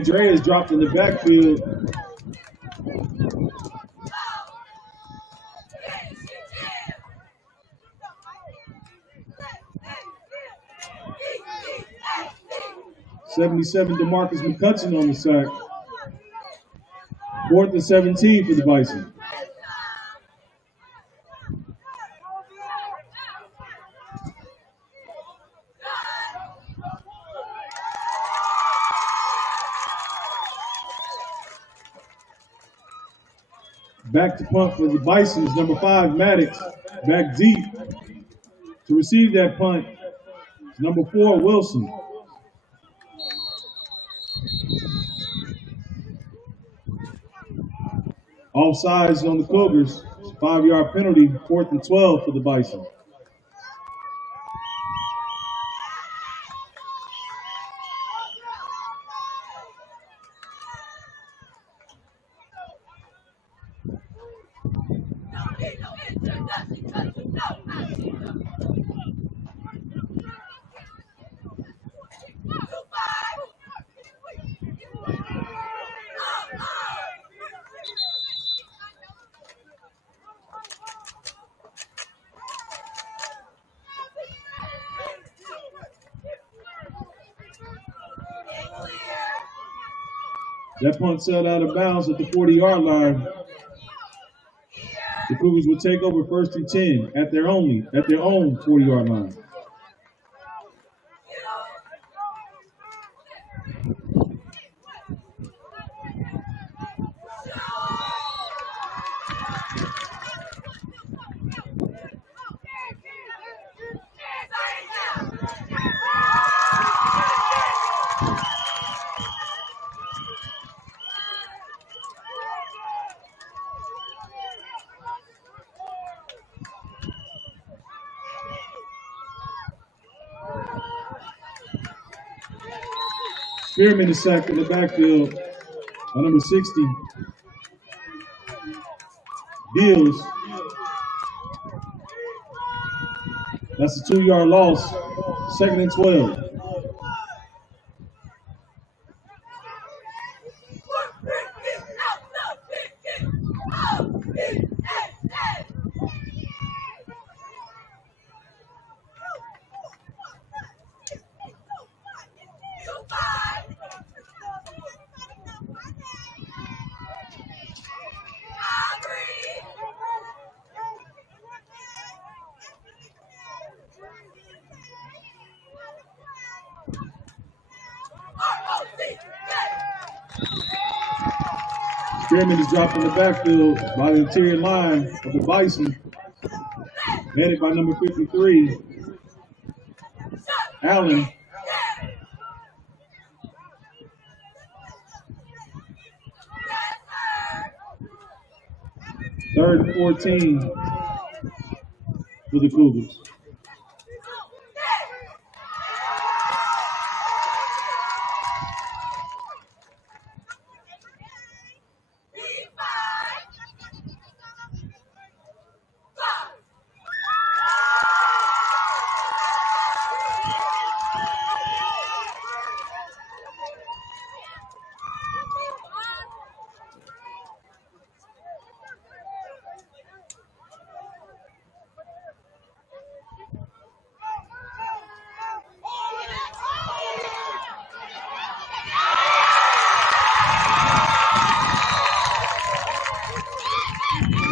Andre is dropped in the backfield. '77 DeMarcus McCutcheon on the sack. 4th and 17 for the Bison. Back to punt for the Bisons, number 5, Maddox, back deep. To receive that punt, number 4, Wilson. Offsides on the Cougars, 5-yard penalty, 4th and 12 for the Bison. That punt sailed out of bounds at the 40-yard line. The Cougars will take over 1st and 10 at their own 40-yard line. Spearman is sacked in the backfield by number 60. Beals. That's a 2-yard loss. 2nd and 12. Spearman is dropped in the backfield by the interior line of the Bison, headed by number 53, Allen. Third and 14 for the Cougars.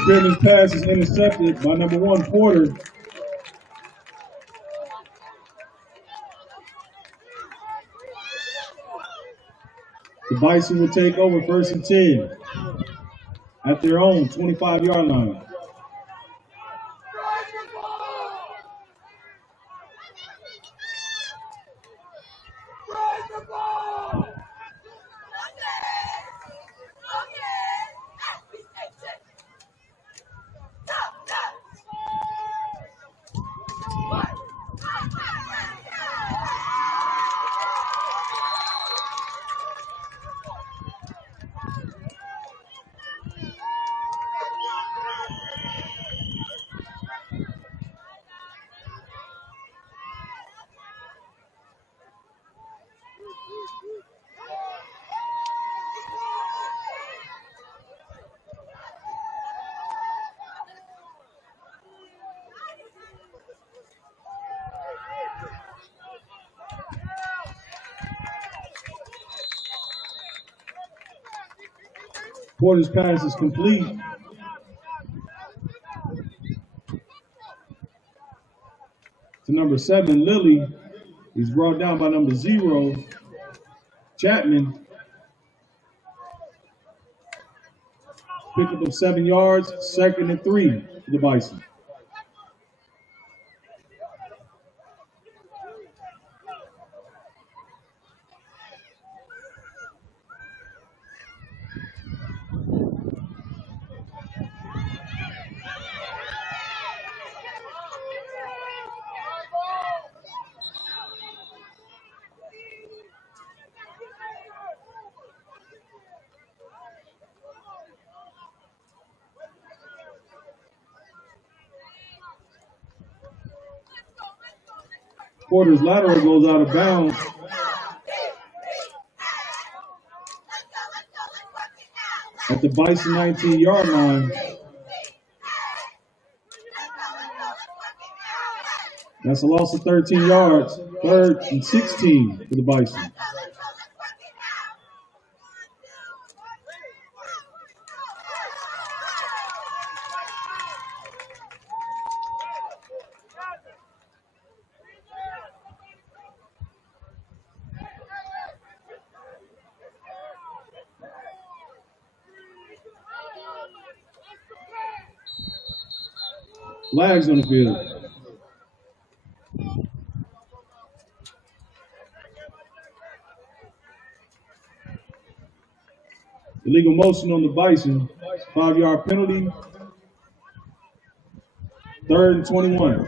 Spearman's pass is intercepted by number 1, Porter. The Bison will take over 1st and 10 at their own 25-yard line. Porter's pass is complete. To number 7, Lilly. He's brought down by number 0, Chapman. Pickup of 7 yards, 2nd and 3 for the Bison. Porter's lateral goes out of bounds. At the Bison 19-yard line. That's a loss of 13 yards. 3rd and 16 for the Bison. Flags on the field. Illegal motion on the Bison. 5-yard penalty. 3rd and 21.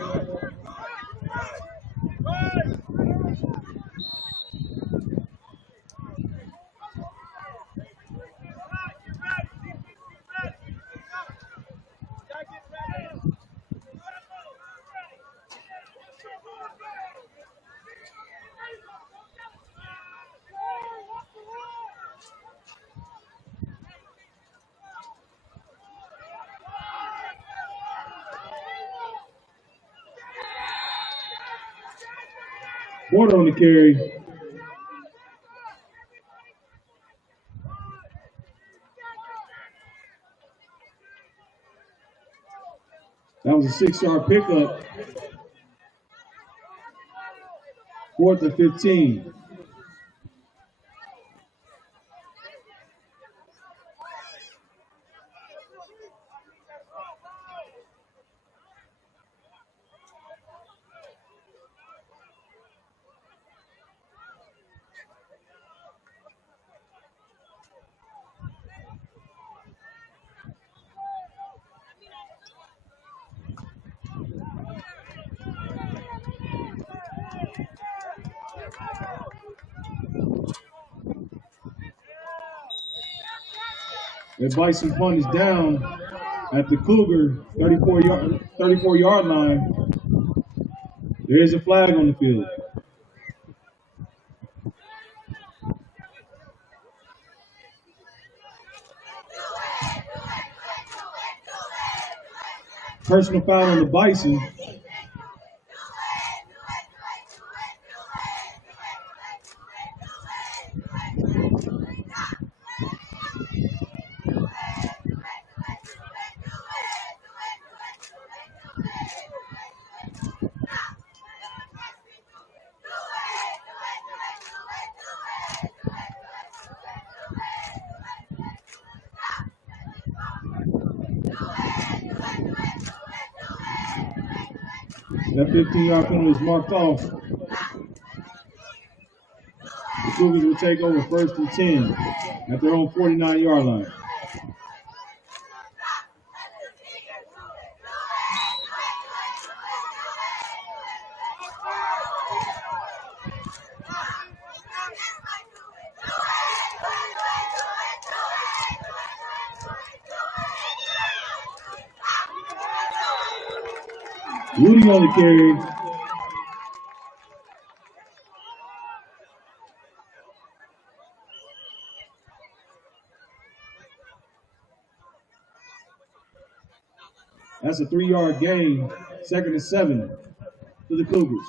Porter on the carry. That was a 6-yard pickup. 4th and 15. The Bison punt is down at the Cougar 34-yard line. There is a flag on the field. Personal foul on the Bison. That 15-yard penalty is marked off. The Cougars will take over 1st and 10 at their own 49-yard line. Woody on the carry. That's a 3-yard gain. 2nd and 7 to the Cougars.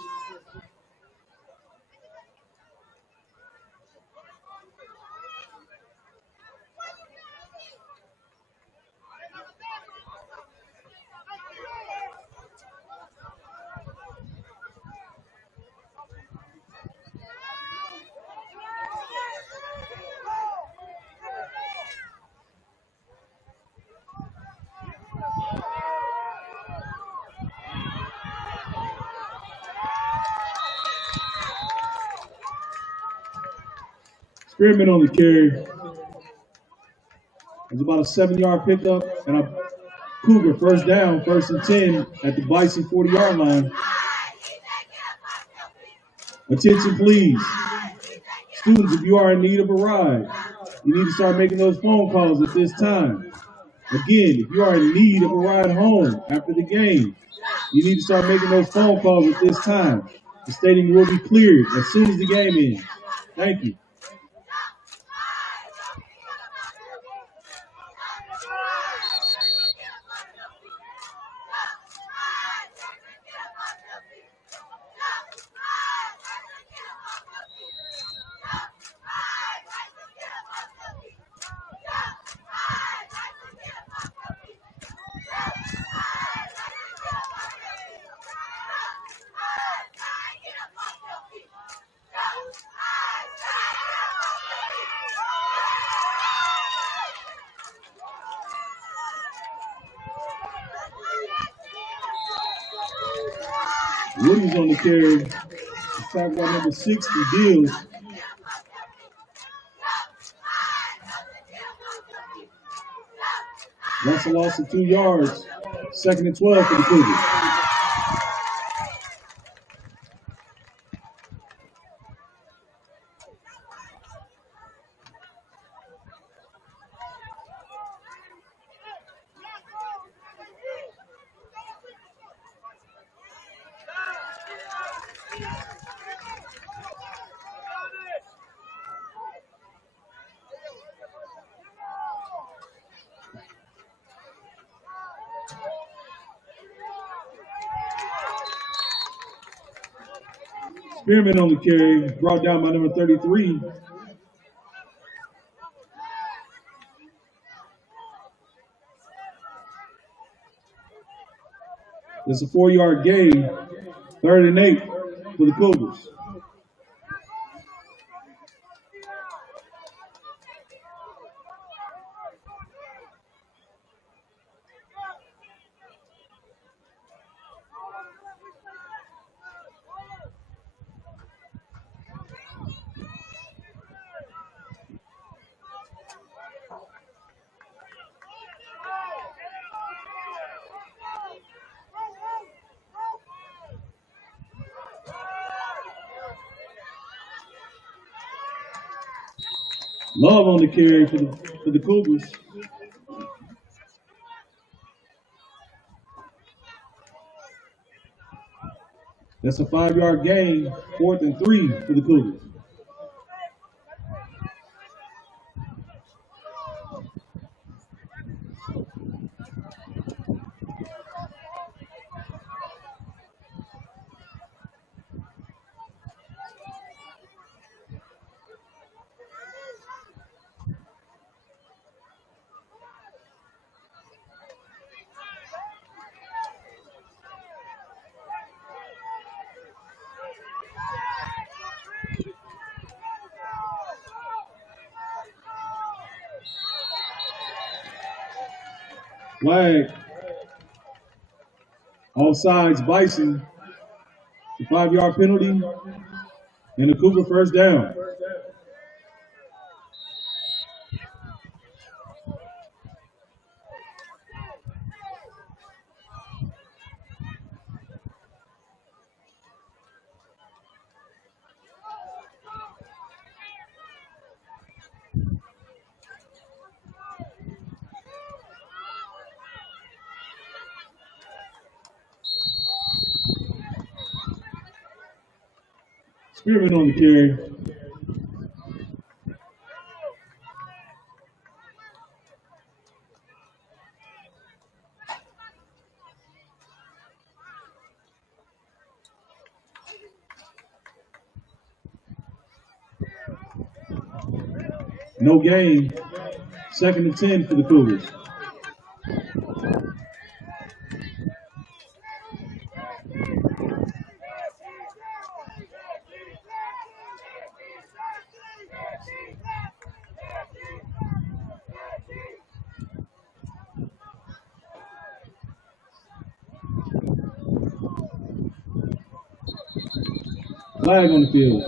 Spearman on the carry. It's about a 7-yard pickup and a Cougar 1st down, 1st and 10 at the Bison 40-yard line. Attention, please. Students, if you are in need of a ride, you need to start making those phone calls at this time. Again, if you are in need of a ride home after the game, you need to start making those phone calls at this time. The stadium will be cleared as soon as the game ends. Thank you. Woody's on the carry. Attack by number 60, Deals. That's a loss of 2 yards. 2nd and 12 for the Cougars. Spearman on the carry, brought down by number 33. It's a 4-yard gain, 3rd and 8 for the Cougars. Love on the carry for the Cougars. That's a 5-yard gain, 4th and 3 for the Cougars. Flag. Offsides, Bison. The 5-yard penalty, and the Cougar first down. Spearman on the carry. No gain. 2nd and 10 for the Cougars. Flag on the field.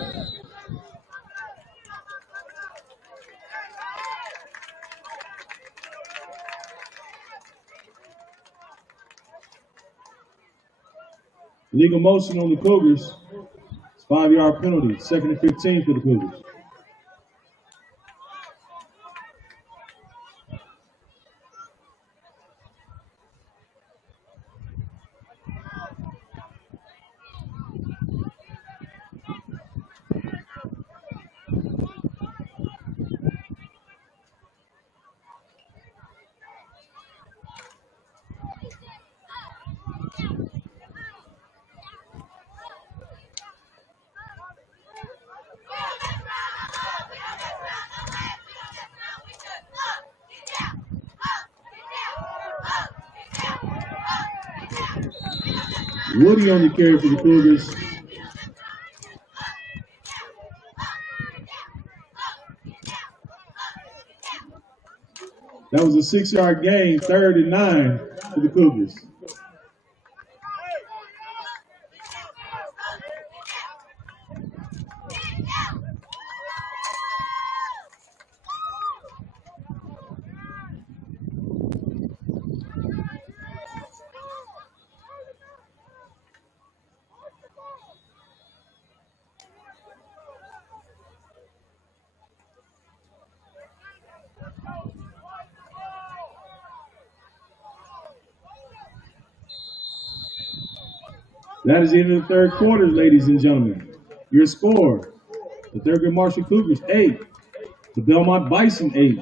Legal motion on the Cougars. It's 5-yard penalty. 2nd and 15 for the Cougars. Woody on the carry for the Cougars. That was a 6-yard gain, 3rd and 9 for the Cougars. That is the end of the 3rd quarter, ladies and gentlemen. Your score: the Thurgood Marshall Cougars 8, the Belmont Bison 8.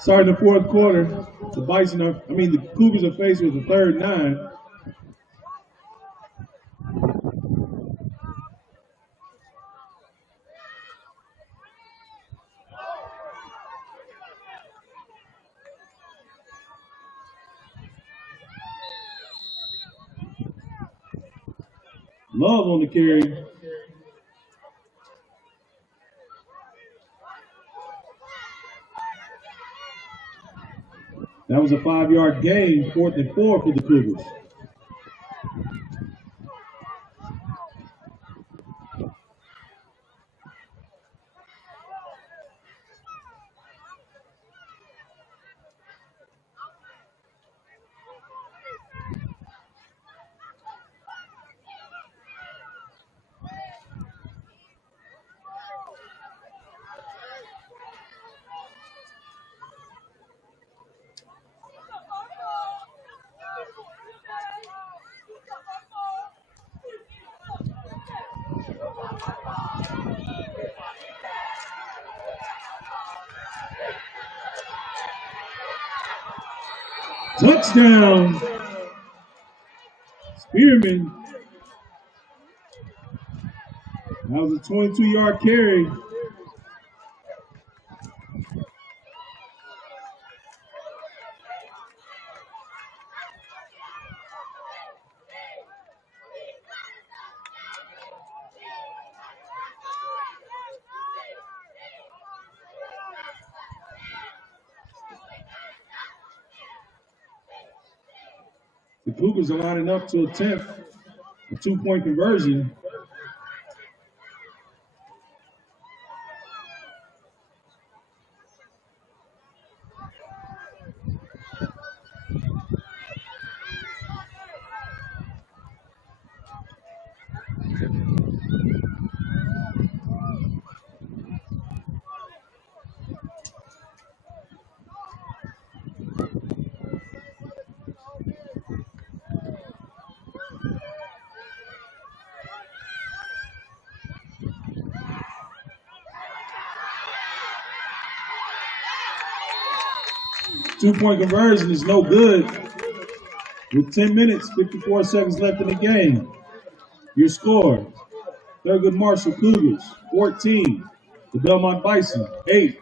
Starting the 4th quarter, the Cougars are faced with a 3rd and 9. Love on the carry. That was a 5-yard gain, 4th and 4 for the Cougars. Touchdown, Spearman. That was a 22-yard carry. The Cougars are lining up to attempt a 2-point conversion. Two-point conversion is no good. With 10 minutes, 54 seconds left in the game. Your score, Thurgood Marshall Cougars, 14. The Belmont Bison, 8.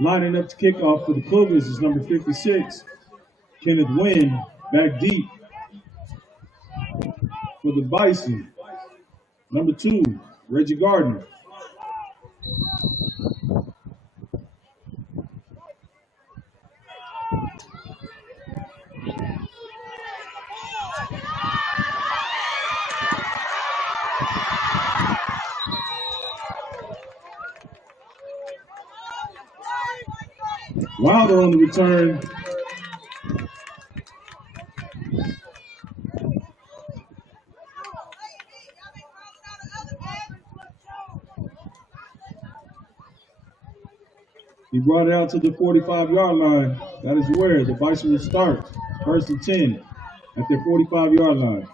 Lining up to kick off for the Cougars is number 56, Kenneth Wynn, back deep. For the Bison, number 2, Reggie Gardner. Wilder on the return. He brought it out to the 45-yard line. That is where the Bison will start. 1st and 10 at their 45-yard line.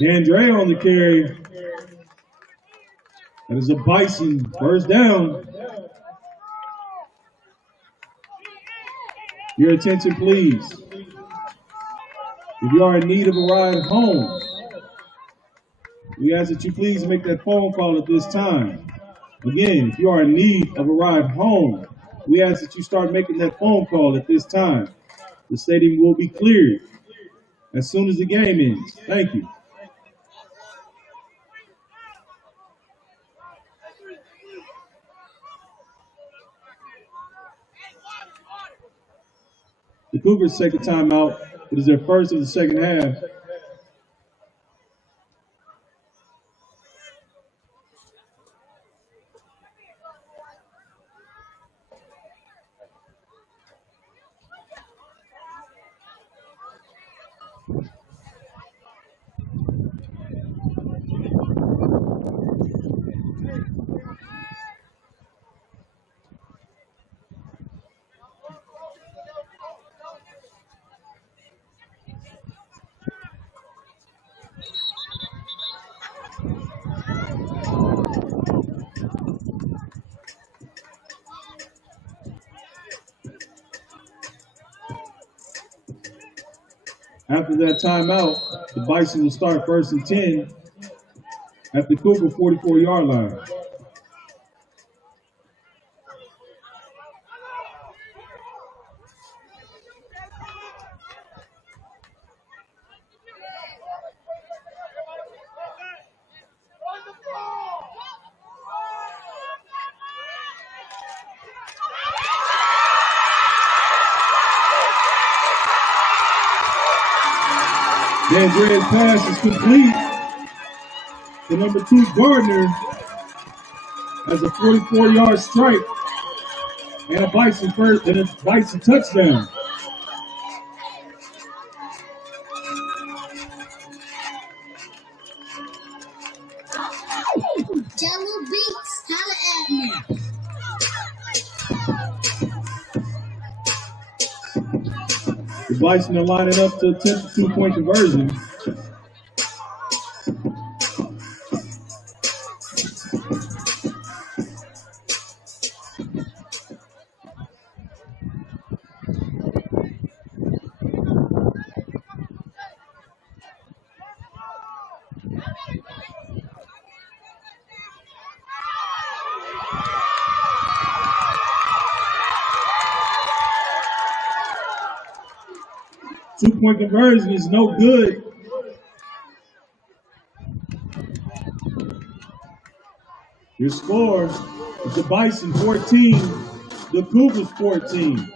Dandre on the carry. That is a Bison 1st down. Your attention, please. If you are in need of a ride home, We ask that you please make that phone call at this time. Again, if you are in need of a ride home, we ask that you start making that phone call at this time. The stadium will be cleared as soon as the game ends. Thank you. The Cougars take a timeout. It is their first of the second half. After that timeout, the Bison will start first and 10 at the Cougar 44-yard line. Andrea's pass is complete to number 2 Gardner as a 44-yard strike and a Bison touchdown. Jello Beats, holla at me. The Bison are lining up to attempt a 2-point conversion. Two-point conversion is no good. Your score is the Bison 14, the Cougars 14.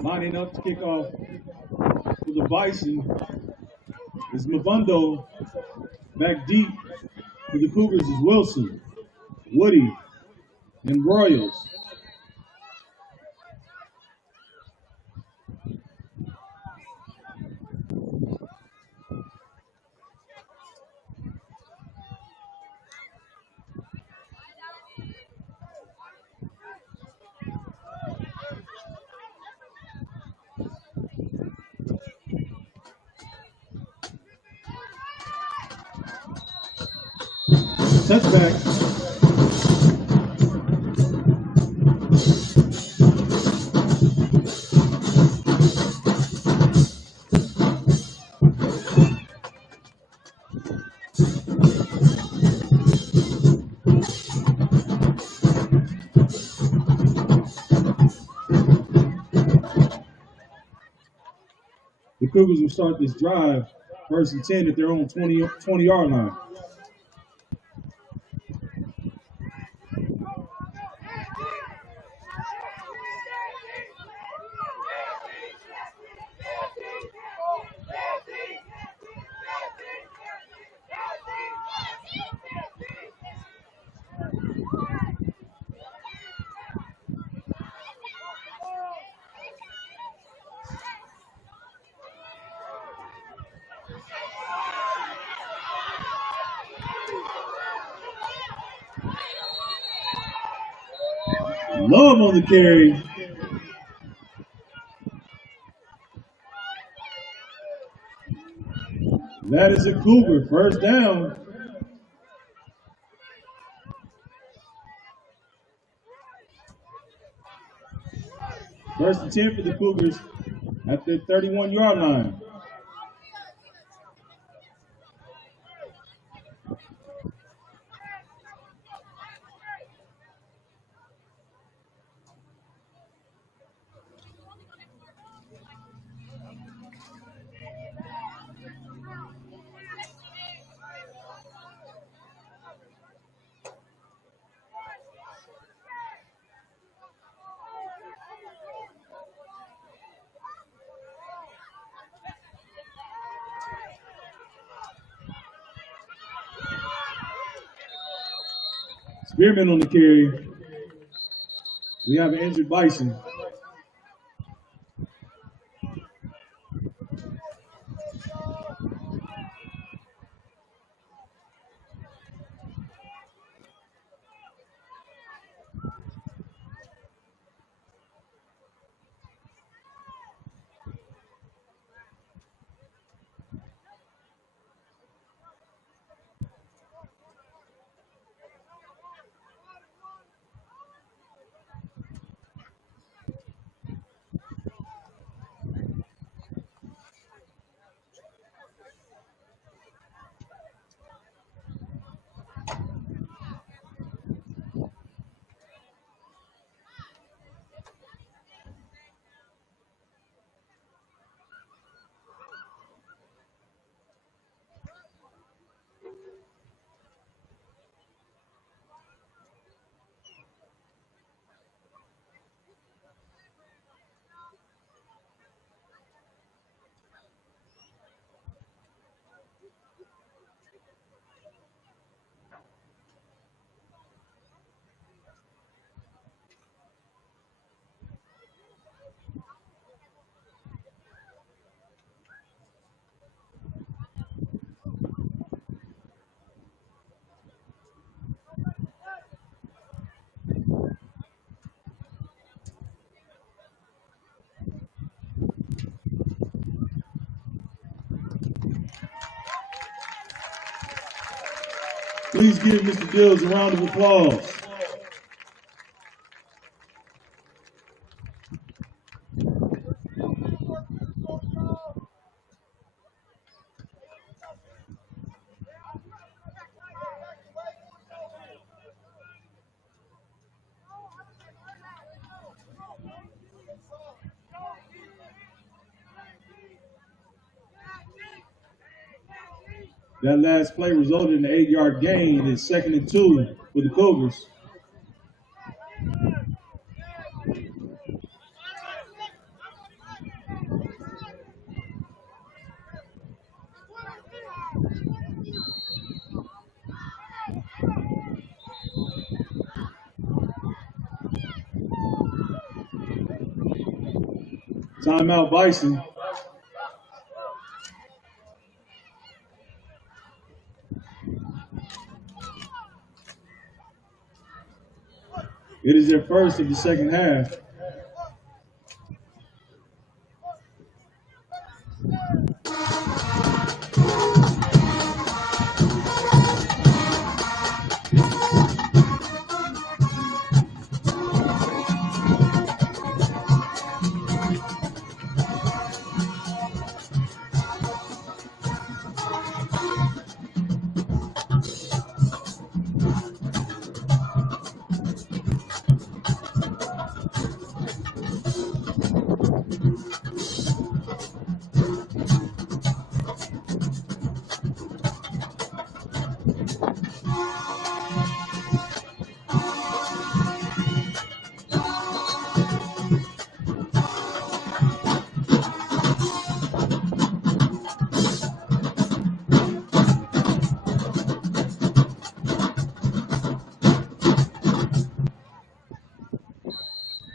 Lining up to kick off for the Bison is Mabundo. Back deep for the Cougars is Wilson, Woody, and Royals. Touchback. The Cougars will start this drive first and 10 at their own 20-yard line. Love on the carry. That is a Cougar. First down. First and 10 for the Cougars at the 31-yard line. Spearman on the carry. We have an injured Bison. Please give Mr. Dills a round of applause. That last play resulted in an 8-yard gain. It's 2nd and 2 for the Cougars. Timeout, Bison. It is their first of the second half.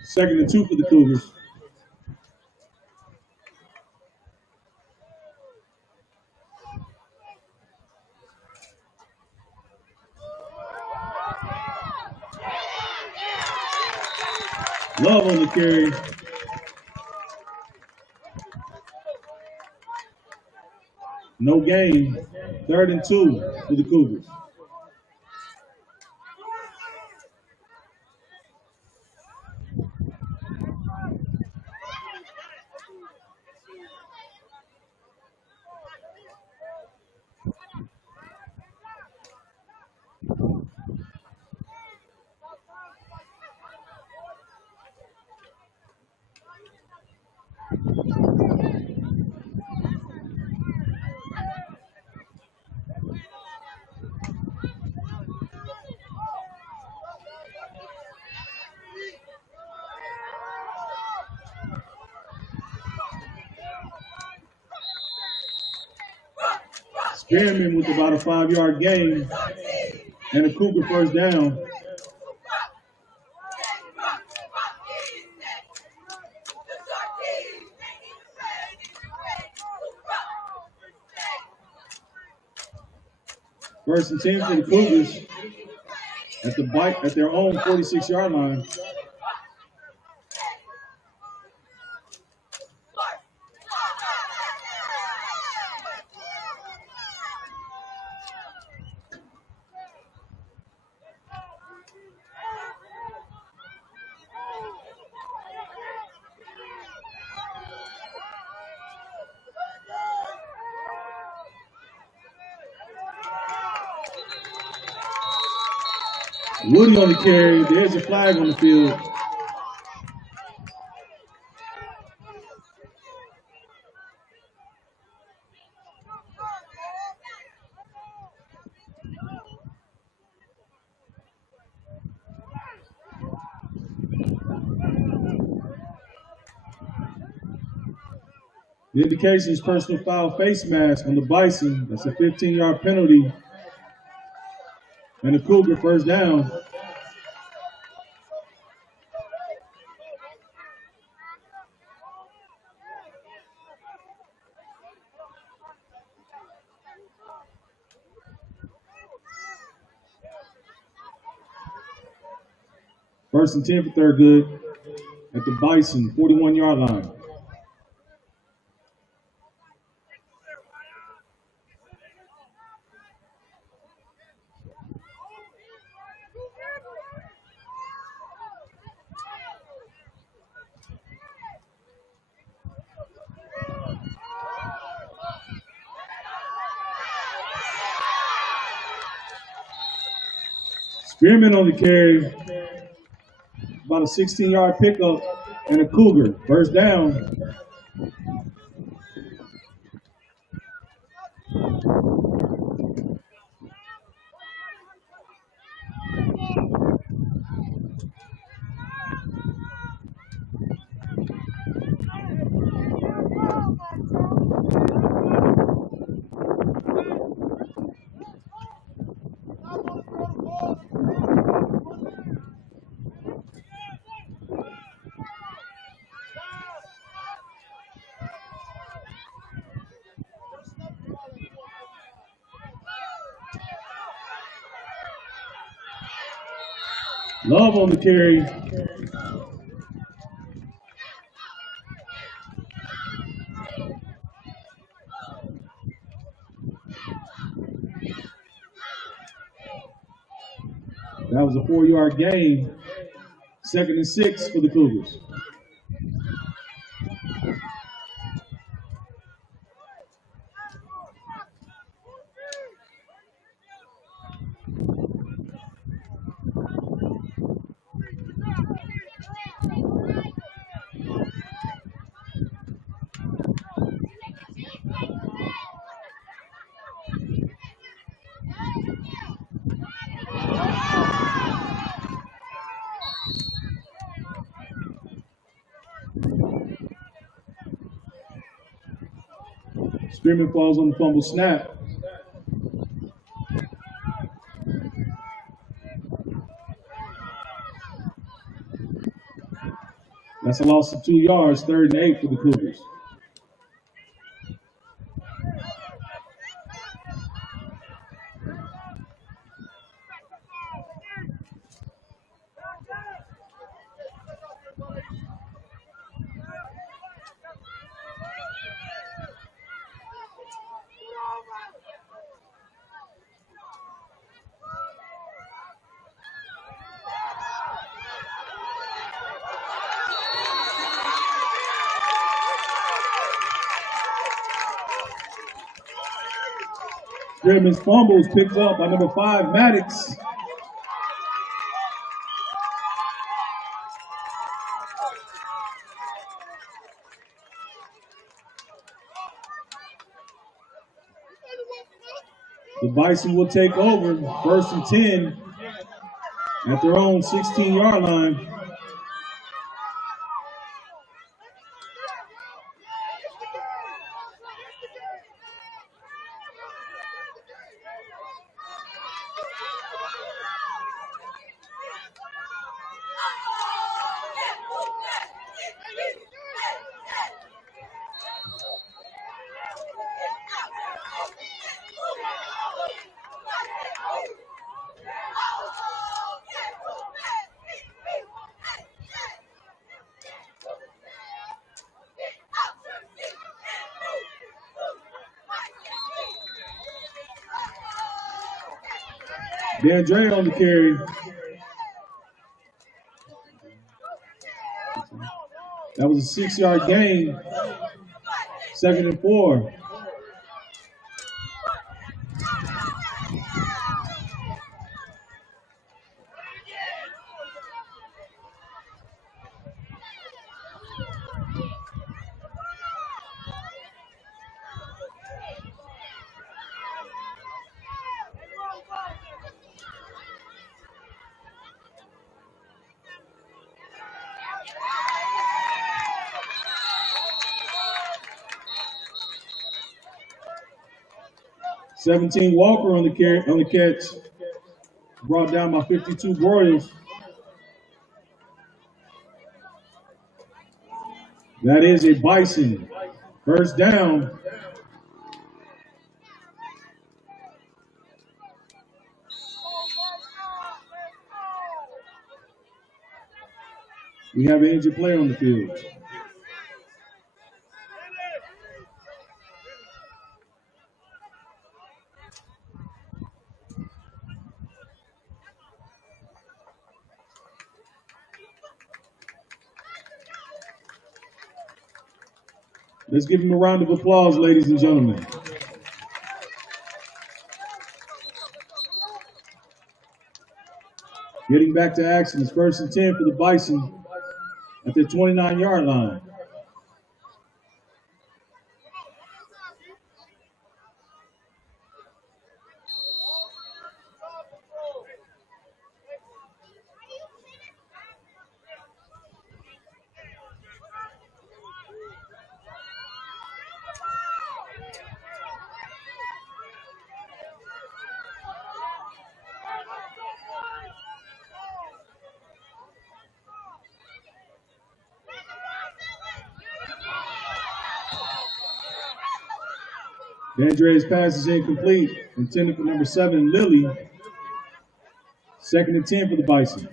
Second and 2 for the Cougars. Love on the carry. No gain. 3rd and 2 for the Cougars. Spearman with about a 5-yard gain and a Cougar first down. First and 10 for the Cougars at their own 46-yard line. Woody on the carry. There's a flag on the field. The indication is personal foul face mask on the Bison. That's a 15-yard penalty. And a Cougar first down. First and 10 for Thurgood at the Bison, 41-yard line. Spearman on the carry, about a 16-yard pickup and a Cougar. First down. Love on the carry. That was a 4-yard gain. 2nd and 6 for the Cougars. Spearman falls on the fumble snap. That's a loss of 2 yards, 3rd and 8 for the Cougars. Scrimmage fumbles picked up by number 5, Maddox. The Bison will take over, 1st and 10 at their own 16-yard line. DeAndre on the carry. That was a 6-yard gain. 2nd and 4. $17 Walker on the catch. Brought down by 52 Royals. That is a Bison. 1st down. We have an injured player on the field. Let's give him a round of applause, ladies and gentlemen. Getting back to action, it's 1st and 10 for the Bison at their 29-yard line. DeAndre's pass is incomplete, intended for number 7, Lilly. 2nd and 10 for the Bison.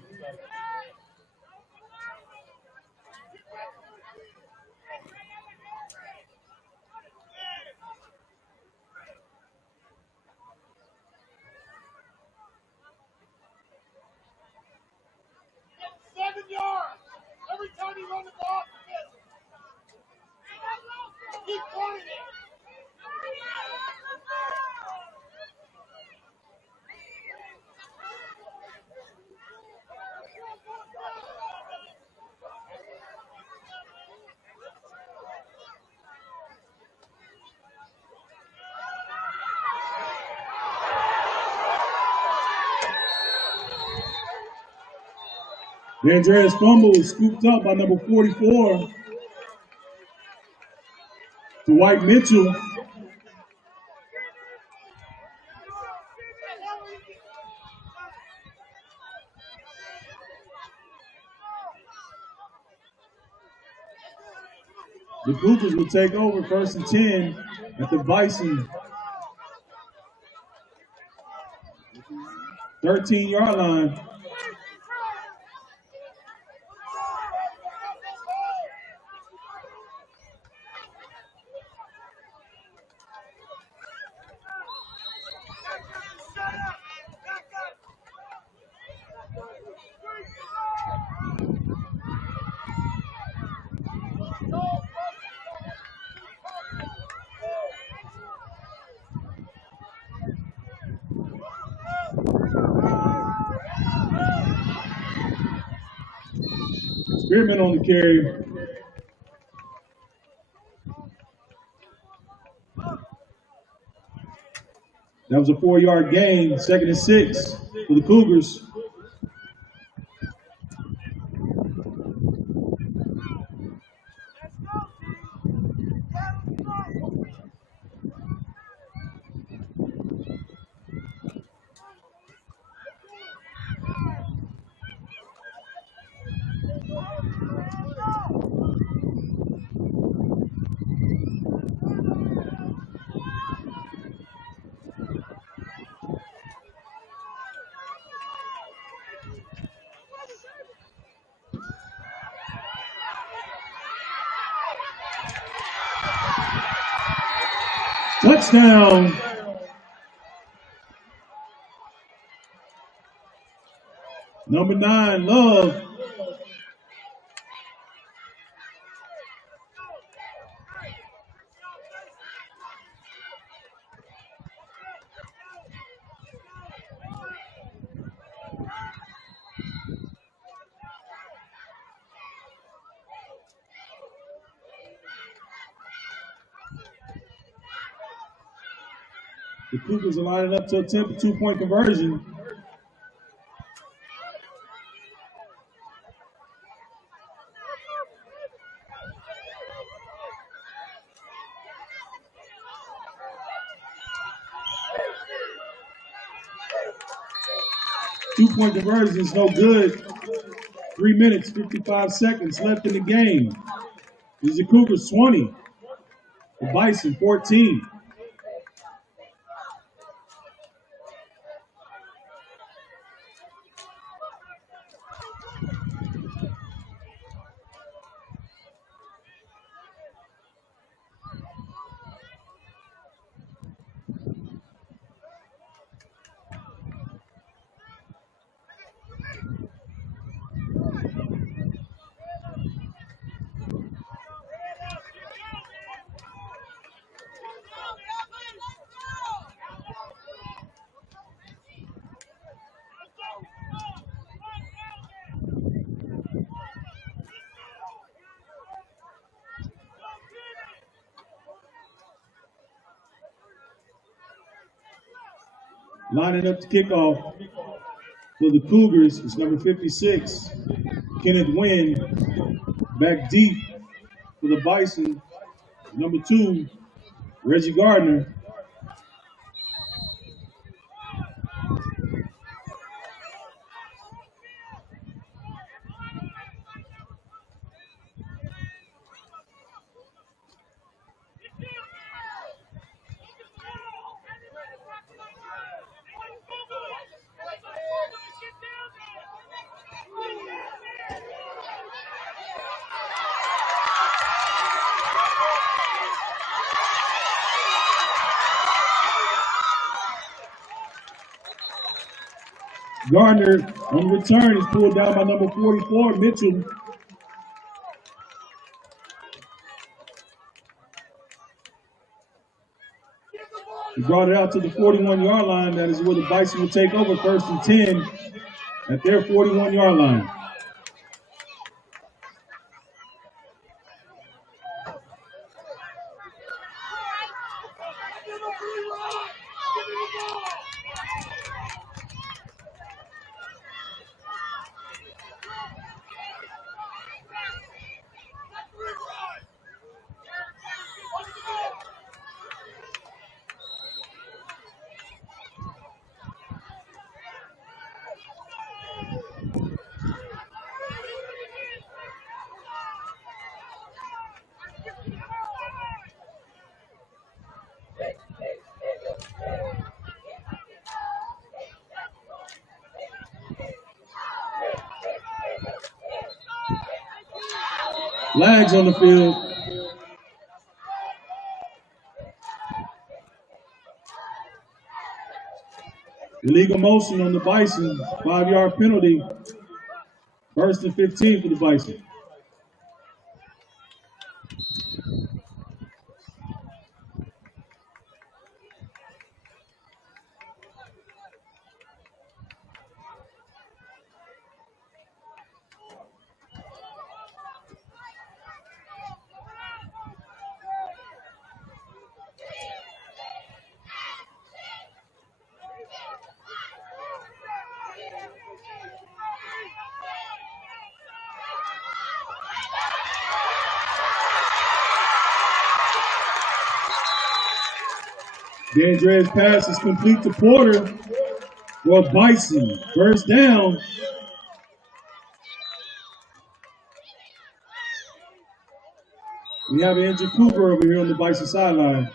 DeAndre's fumble is scooped up by number 44, Dwight Mitchell. The Cougars will take over 1st and 10 at the Bison 13-yard line. Spearman on the carry. That was a 4-yard gain, 2nd and 6 for the Cougars. Touchdown. Number 9, Love. The Cougars are lining up to attempt a 2-point conversion. Two-point conversion is no good. 3 minutes, 55 seconds left in the game. This is the Cougars 20. The Bison 14. Lining up to kickoff for the Cougars is number 56, Kenneth Wynn. Back deep for the Bison, number 2, Reggie Gardner. Gardner on the return is pulled down by number 44, Mitchell. He brought it out to the 41-yard line. That is where the Bison will take over 1st and 10 at their 41-yard line. Flags on the field. Illegal motion on the Bison. 5-yard penalty. 1st and 15 for the Bison. DeAndre's pass is complete to Porter for Bison. First down. We have an injured Cooper over here on the Bison sideline.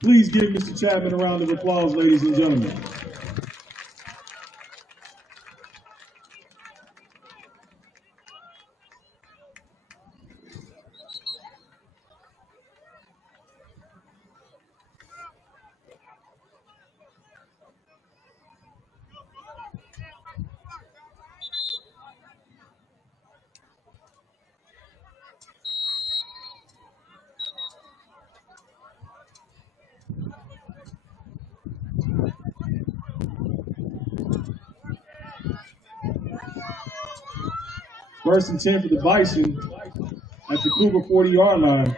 Please give Mr. Chapman a round of applause, ladies and gentlemen. First and 10 for the Bison at the Cougar 40-yard line.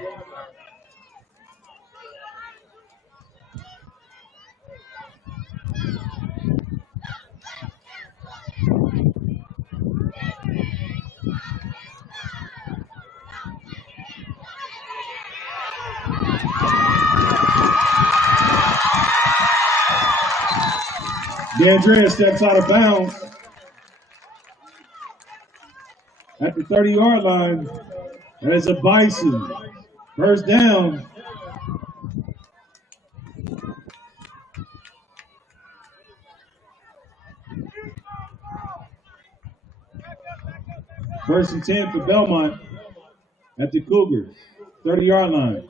DeAndre steps out of bounds at the 30-yard line. That is a Bison. First down. First and 10 for Belmont at the Cougar 30-yard line.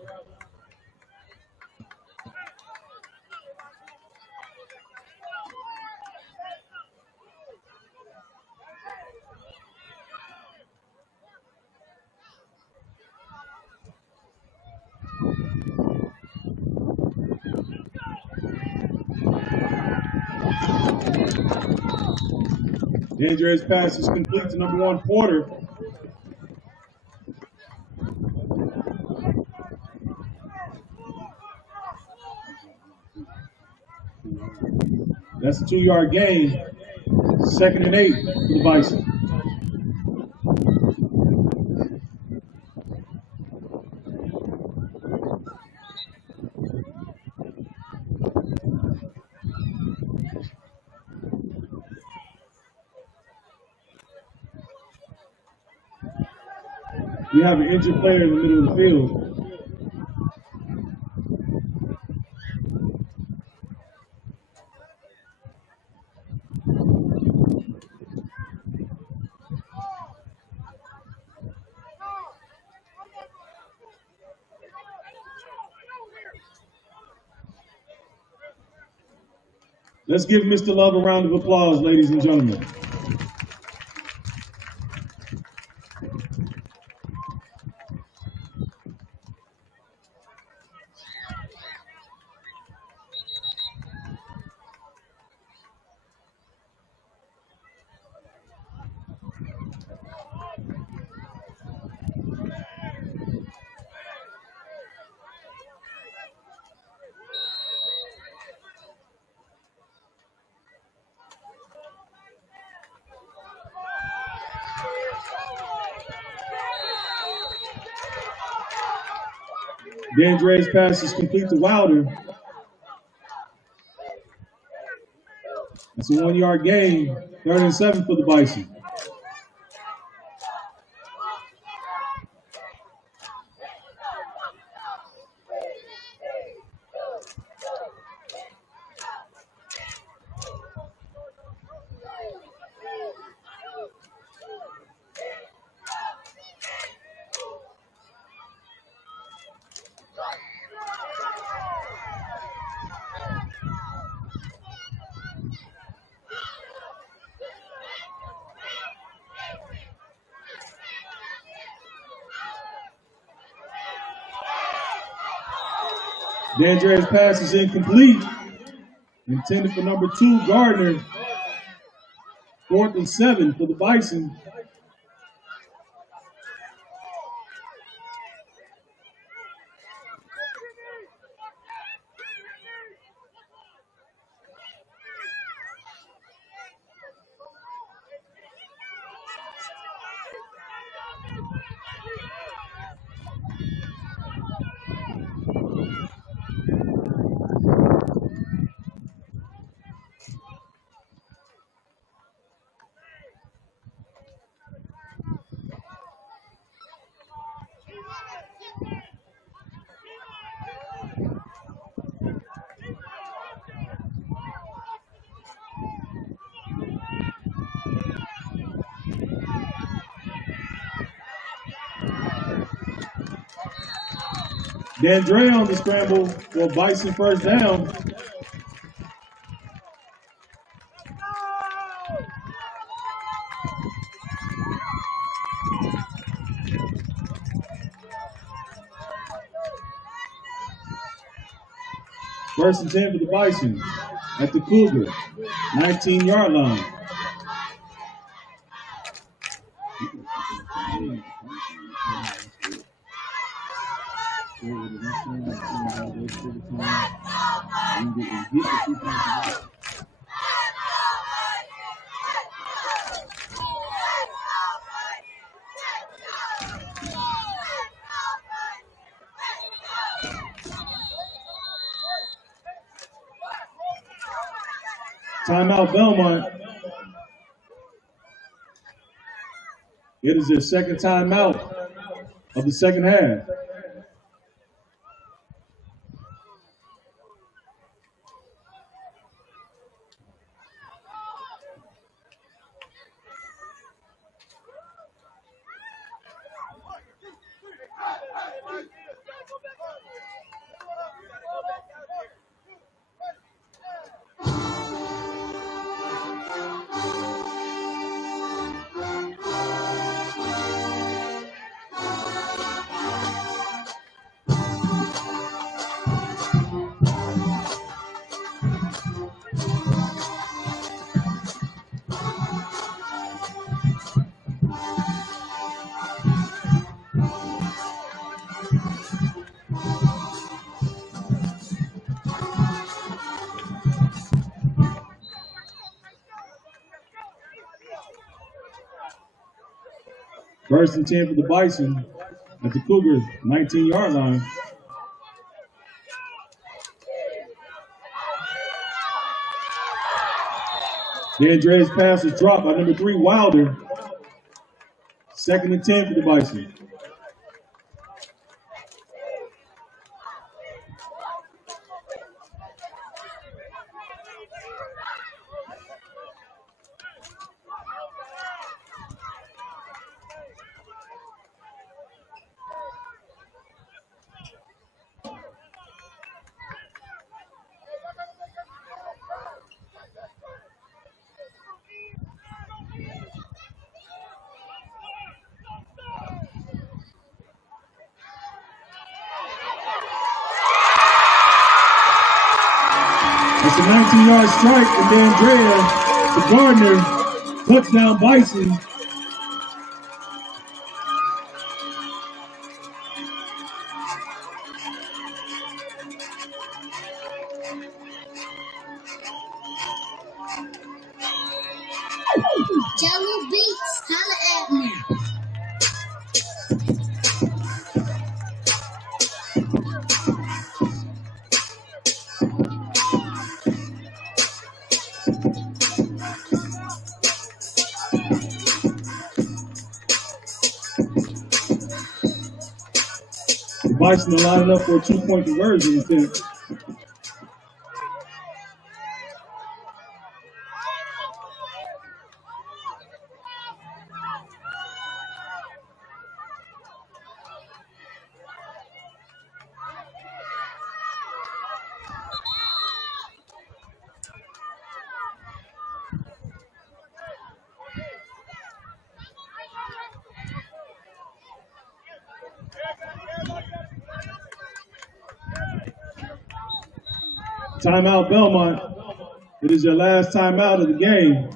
DeAndre's pass is complete to number 1, Porter. That's a 2-yard gain. Second and 8 for the Bison. We have an injured player in the middle of the field. Let's give Mr. Love a round of applause, ladies and gentlemen. DeAndre's pass is complete to Wilder. That's a 1-yard gain. 3rd and 7 for the Bison. D'Andrea's pass is incomplete. Intended for number 2, Gardner. 4th and 7 for the Bison. D'Andrea on the scramble for Bison first down. First and 10 for the Bison at the Cougar, 19-yard line. Timeout Belmont. It is their second timeout of the second half. First and 10 for the Bison at the Cougar, 19-yard line. D'Andrea's pass is dropped by number 3, Wilder. Second and 10 for the Bison. It's a 19-yard strike from D'Andrea to Gardner. Touchdown Bison. Jello Beats, holla at me. The Bison are lining up for a 2-point conversion attempt. Timeout, Belmont. It is your last timeout of the game.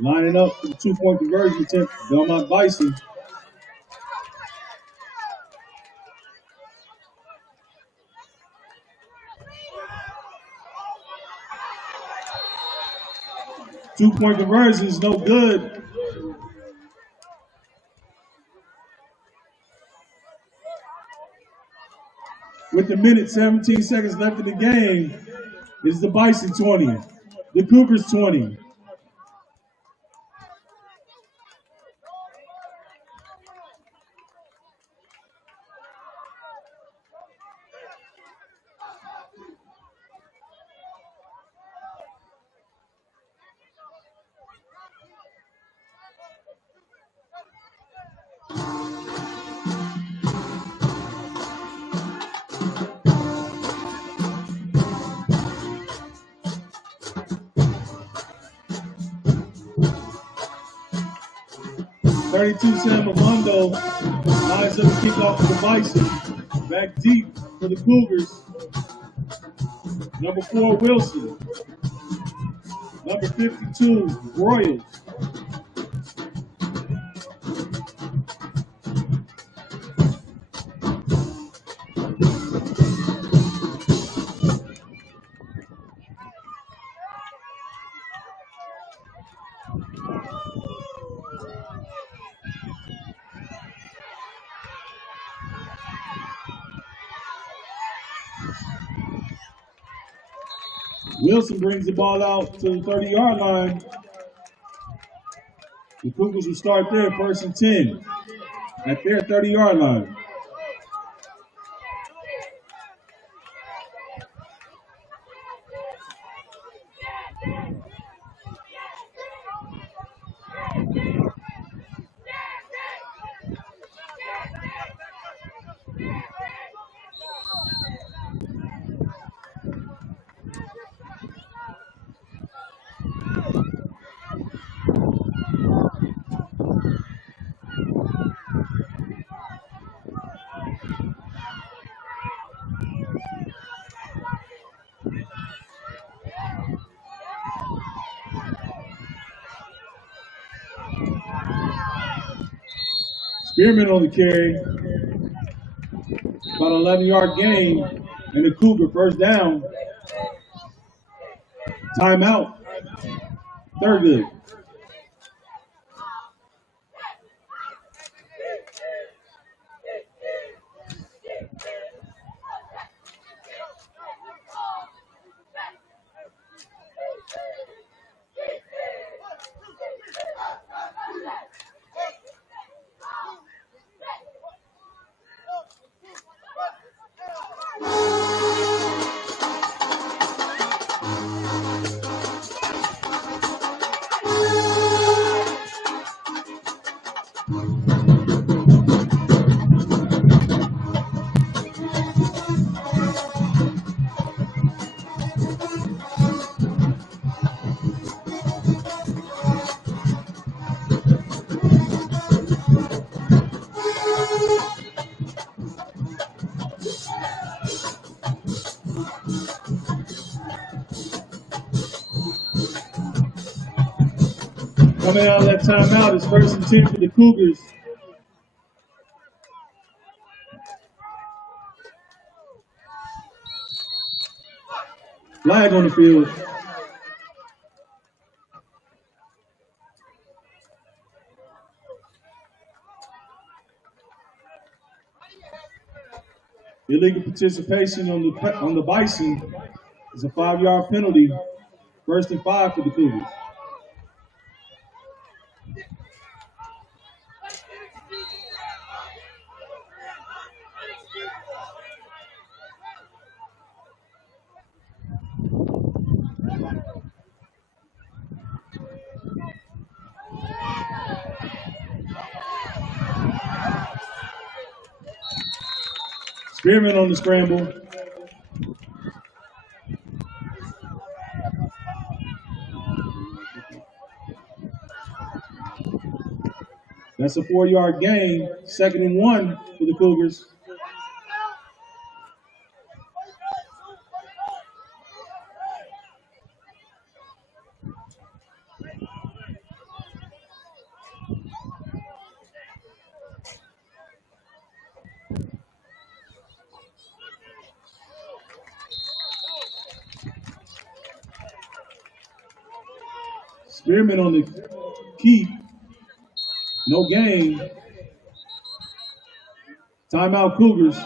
Lining up for the 2-point conversion attempt, Belmont Bison. Two-point conversion is no good. With the minute, 17 seconds left in the game, it's the Bison 20, the Cougars 20. Sam Amondo lines up the kickoff for the Bison. Back deep for the Cougars. Number 4, Wilson. Number 52, Royals. Wilson brings the ball out to the 30-yard line. The Cougars will start there, 1st and 10, at their 30-yard line. Spearman on the carry. About 11-yard gain, and the Cougar 1st down. Timeout. Thurgood. Coming out of that timeout is 1st and 10 for the Cougars. Flag on the field. Illegal participation on the Bison. It's a 5-yard penalty. First and 5 for the Cougars. Spearman on the scramble. That's a 4-yard gain. 2nd and 1 for the Cougars. Spearman on the keep. No gain. Timeout Cougars.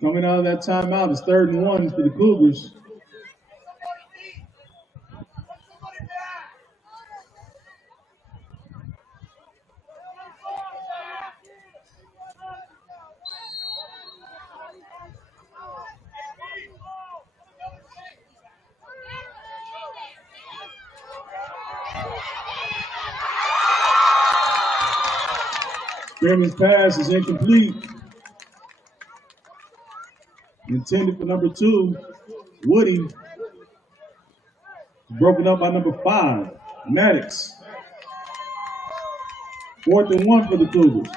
Coming out of that timeout, it's 3rd and 1 for the Cougars. Spearman's pass is incomplete. Intended for number 2, Woody. Broken up by number 5, Maddox. 4th and 1 for the Cougars.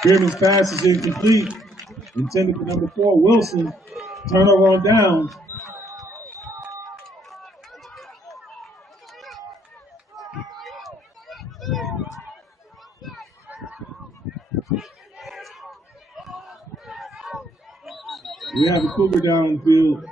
Spearman's pass is incomplete. Intended for number 4, Wilson. Turnover on downs. We have a Cougar down on the field.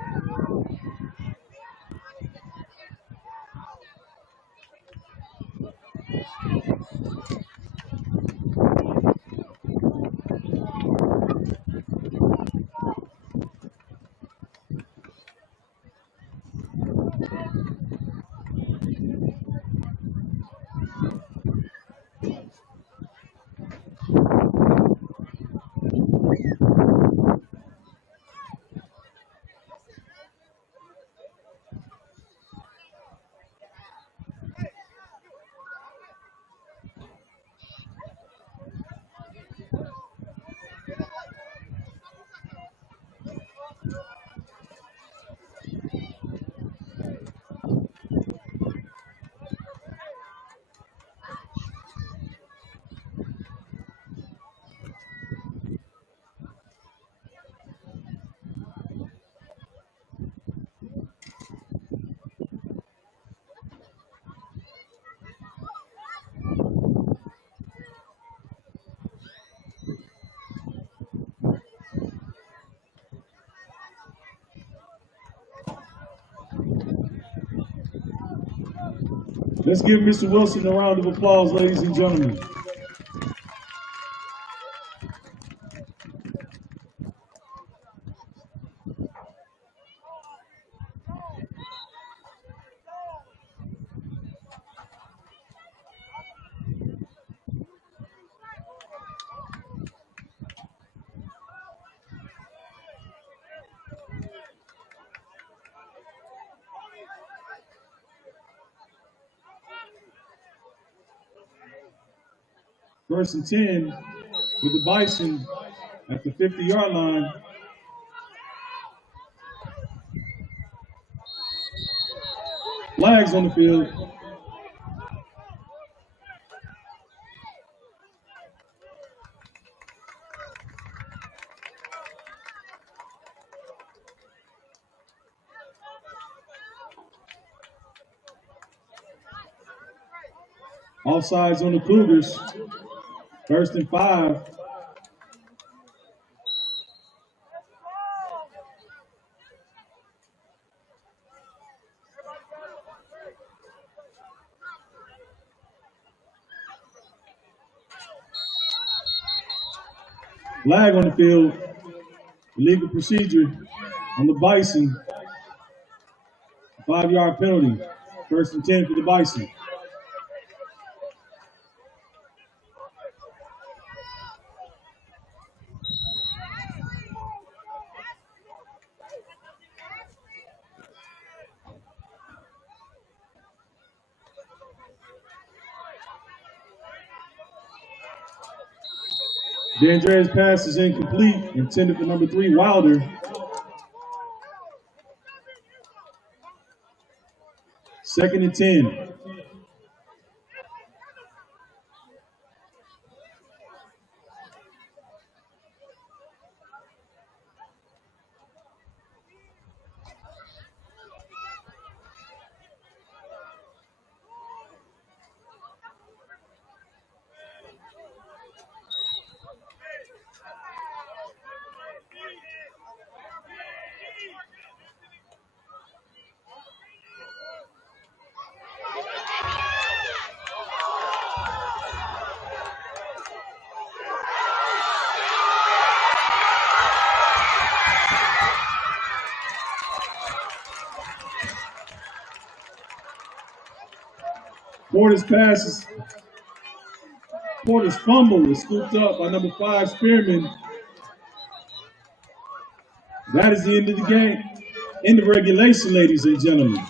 Let's give Mr. Wilson a round of applause, ladies and gentlemen. First and 10 with the Bison at the 50-yard line. Flags on the field. Offsides on the Cougars. First and 5. Flag on the field. Illegal procedure on the Bison. 5-yard penalty. First and 10 for the Bison. DeAndre's pass is incomplete, intended for number 3, Wilder. Second and 10. Porter's fumble is scooped up by number 5, Spearman. That is the end of the game. End of regulation, ladies and gentlemen.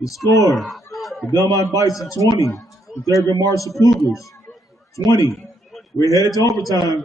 The score, the Belmont Bison 20, the Thurgood Marshall Cougars 20. We're headed to overtime.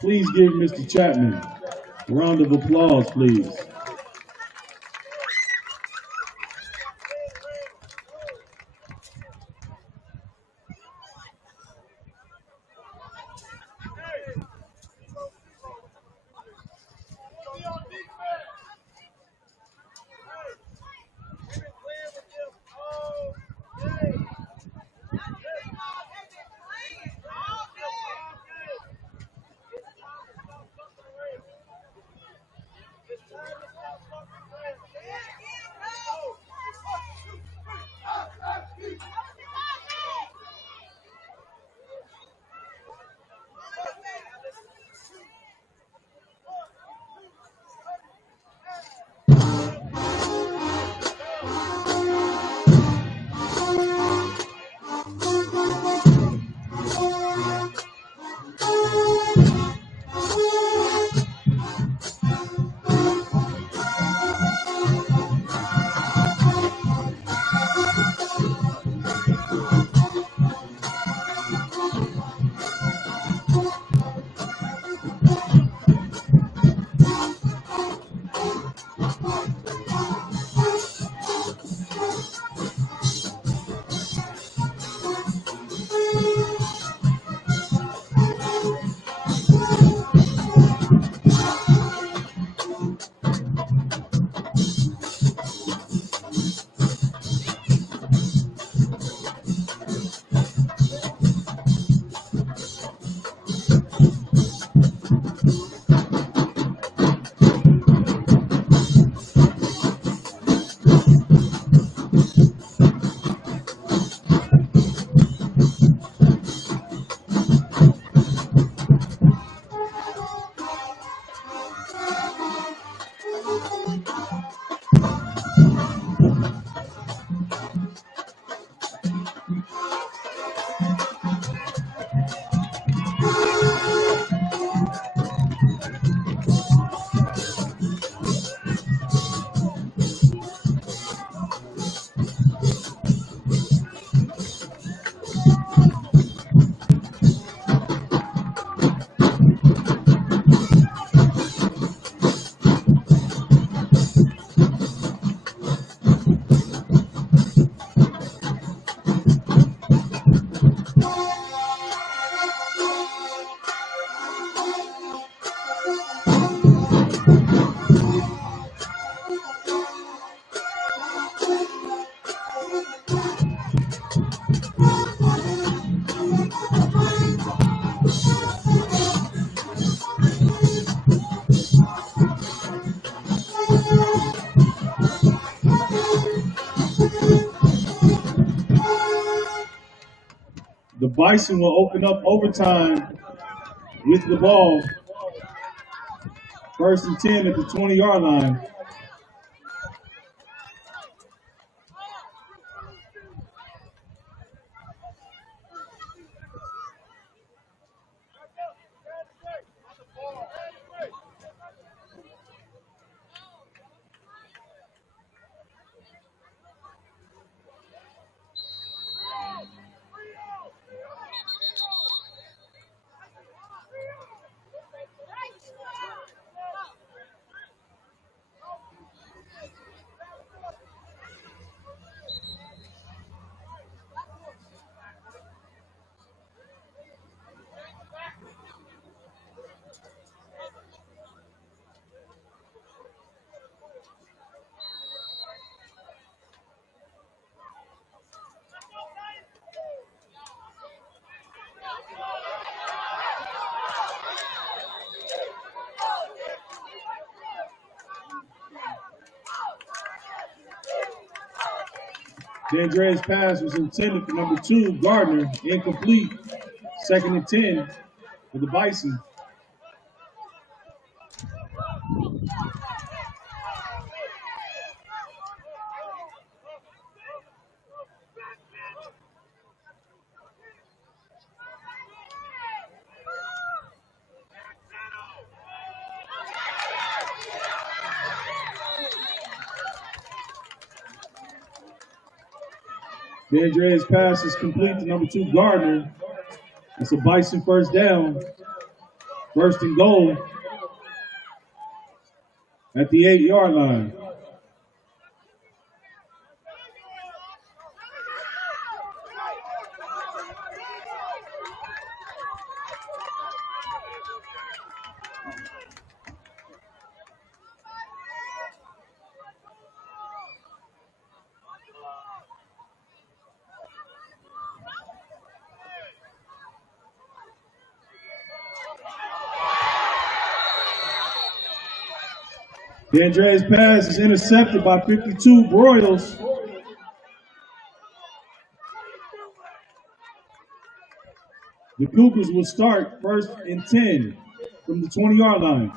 Please give Mr. Chapman a round of applause, please. Bison will open up overtime with the ball. First and 10 at the 20-yard line. DeAndre's pass was intended for number 2, Gardner, incomplete. Second and 10 for the Bison. DeAndre's pass is complete to number 2, Gardner. It's a Bison first down. First and goal at the 8-yard line. DeAndre's pass is intercepted by 52, Broyles. The Cougars will start first and 10 from the 20-yard line.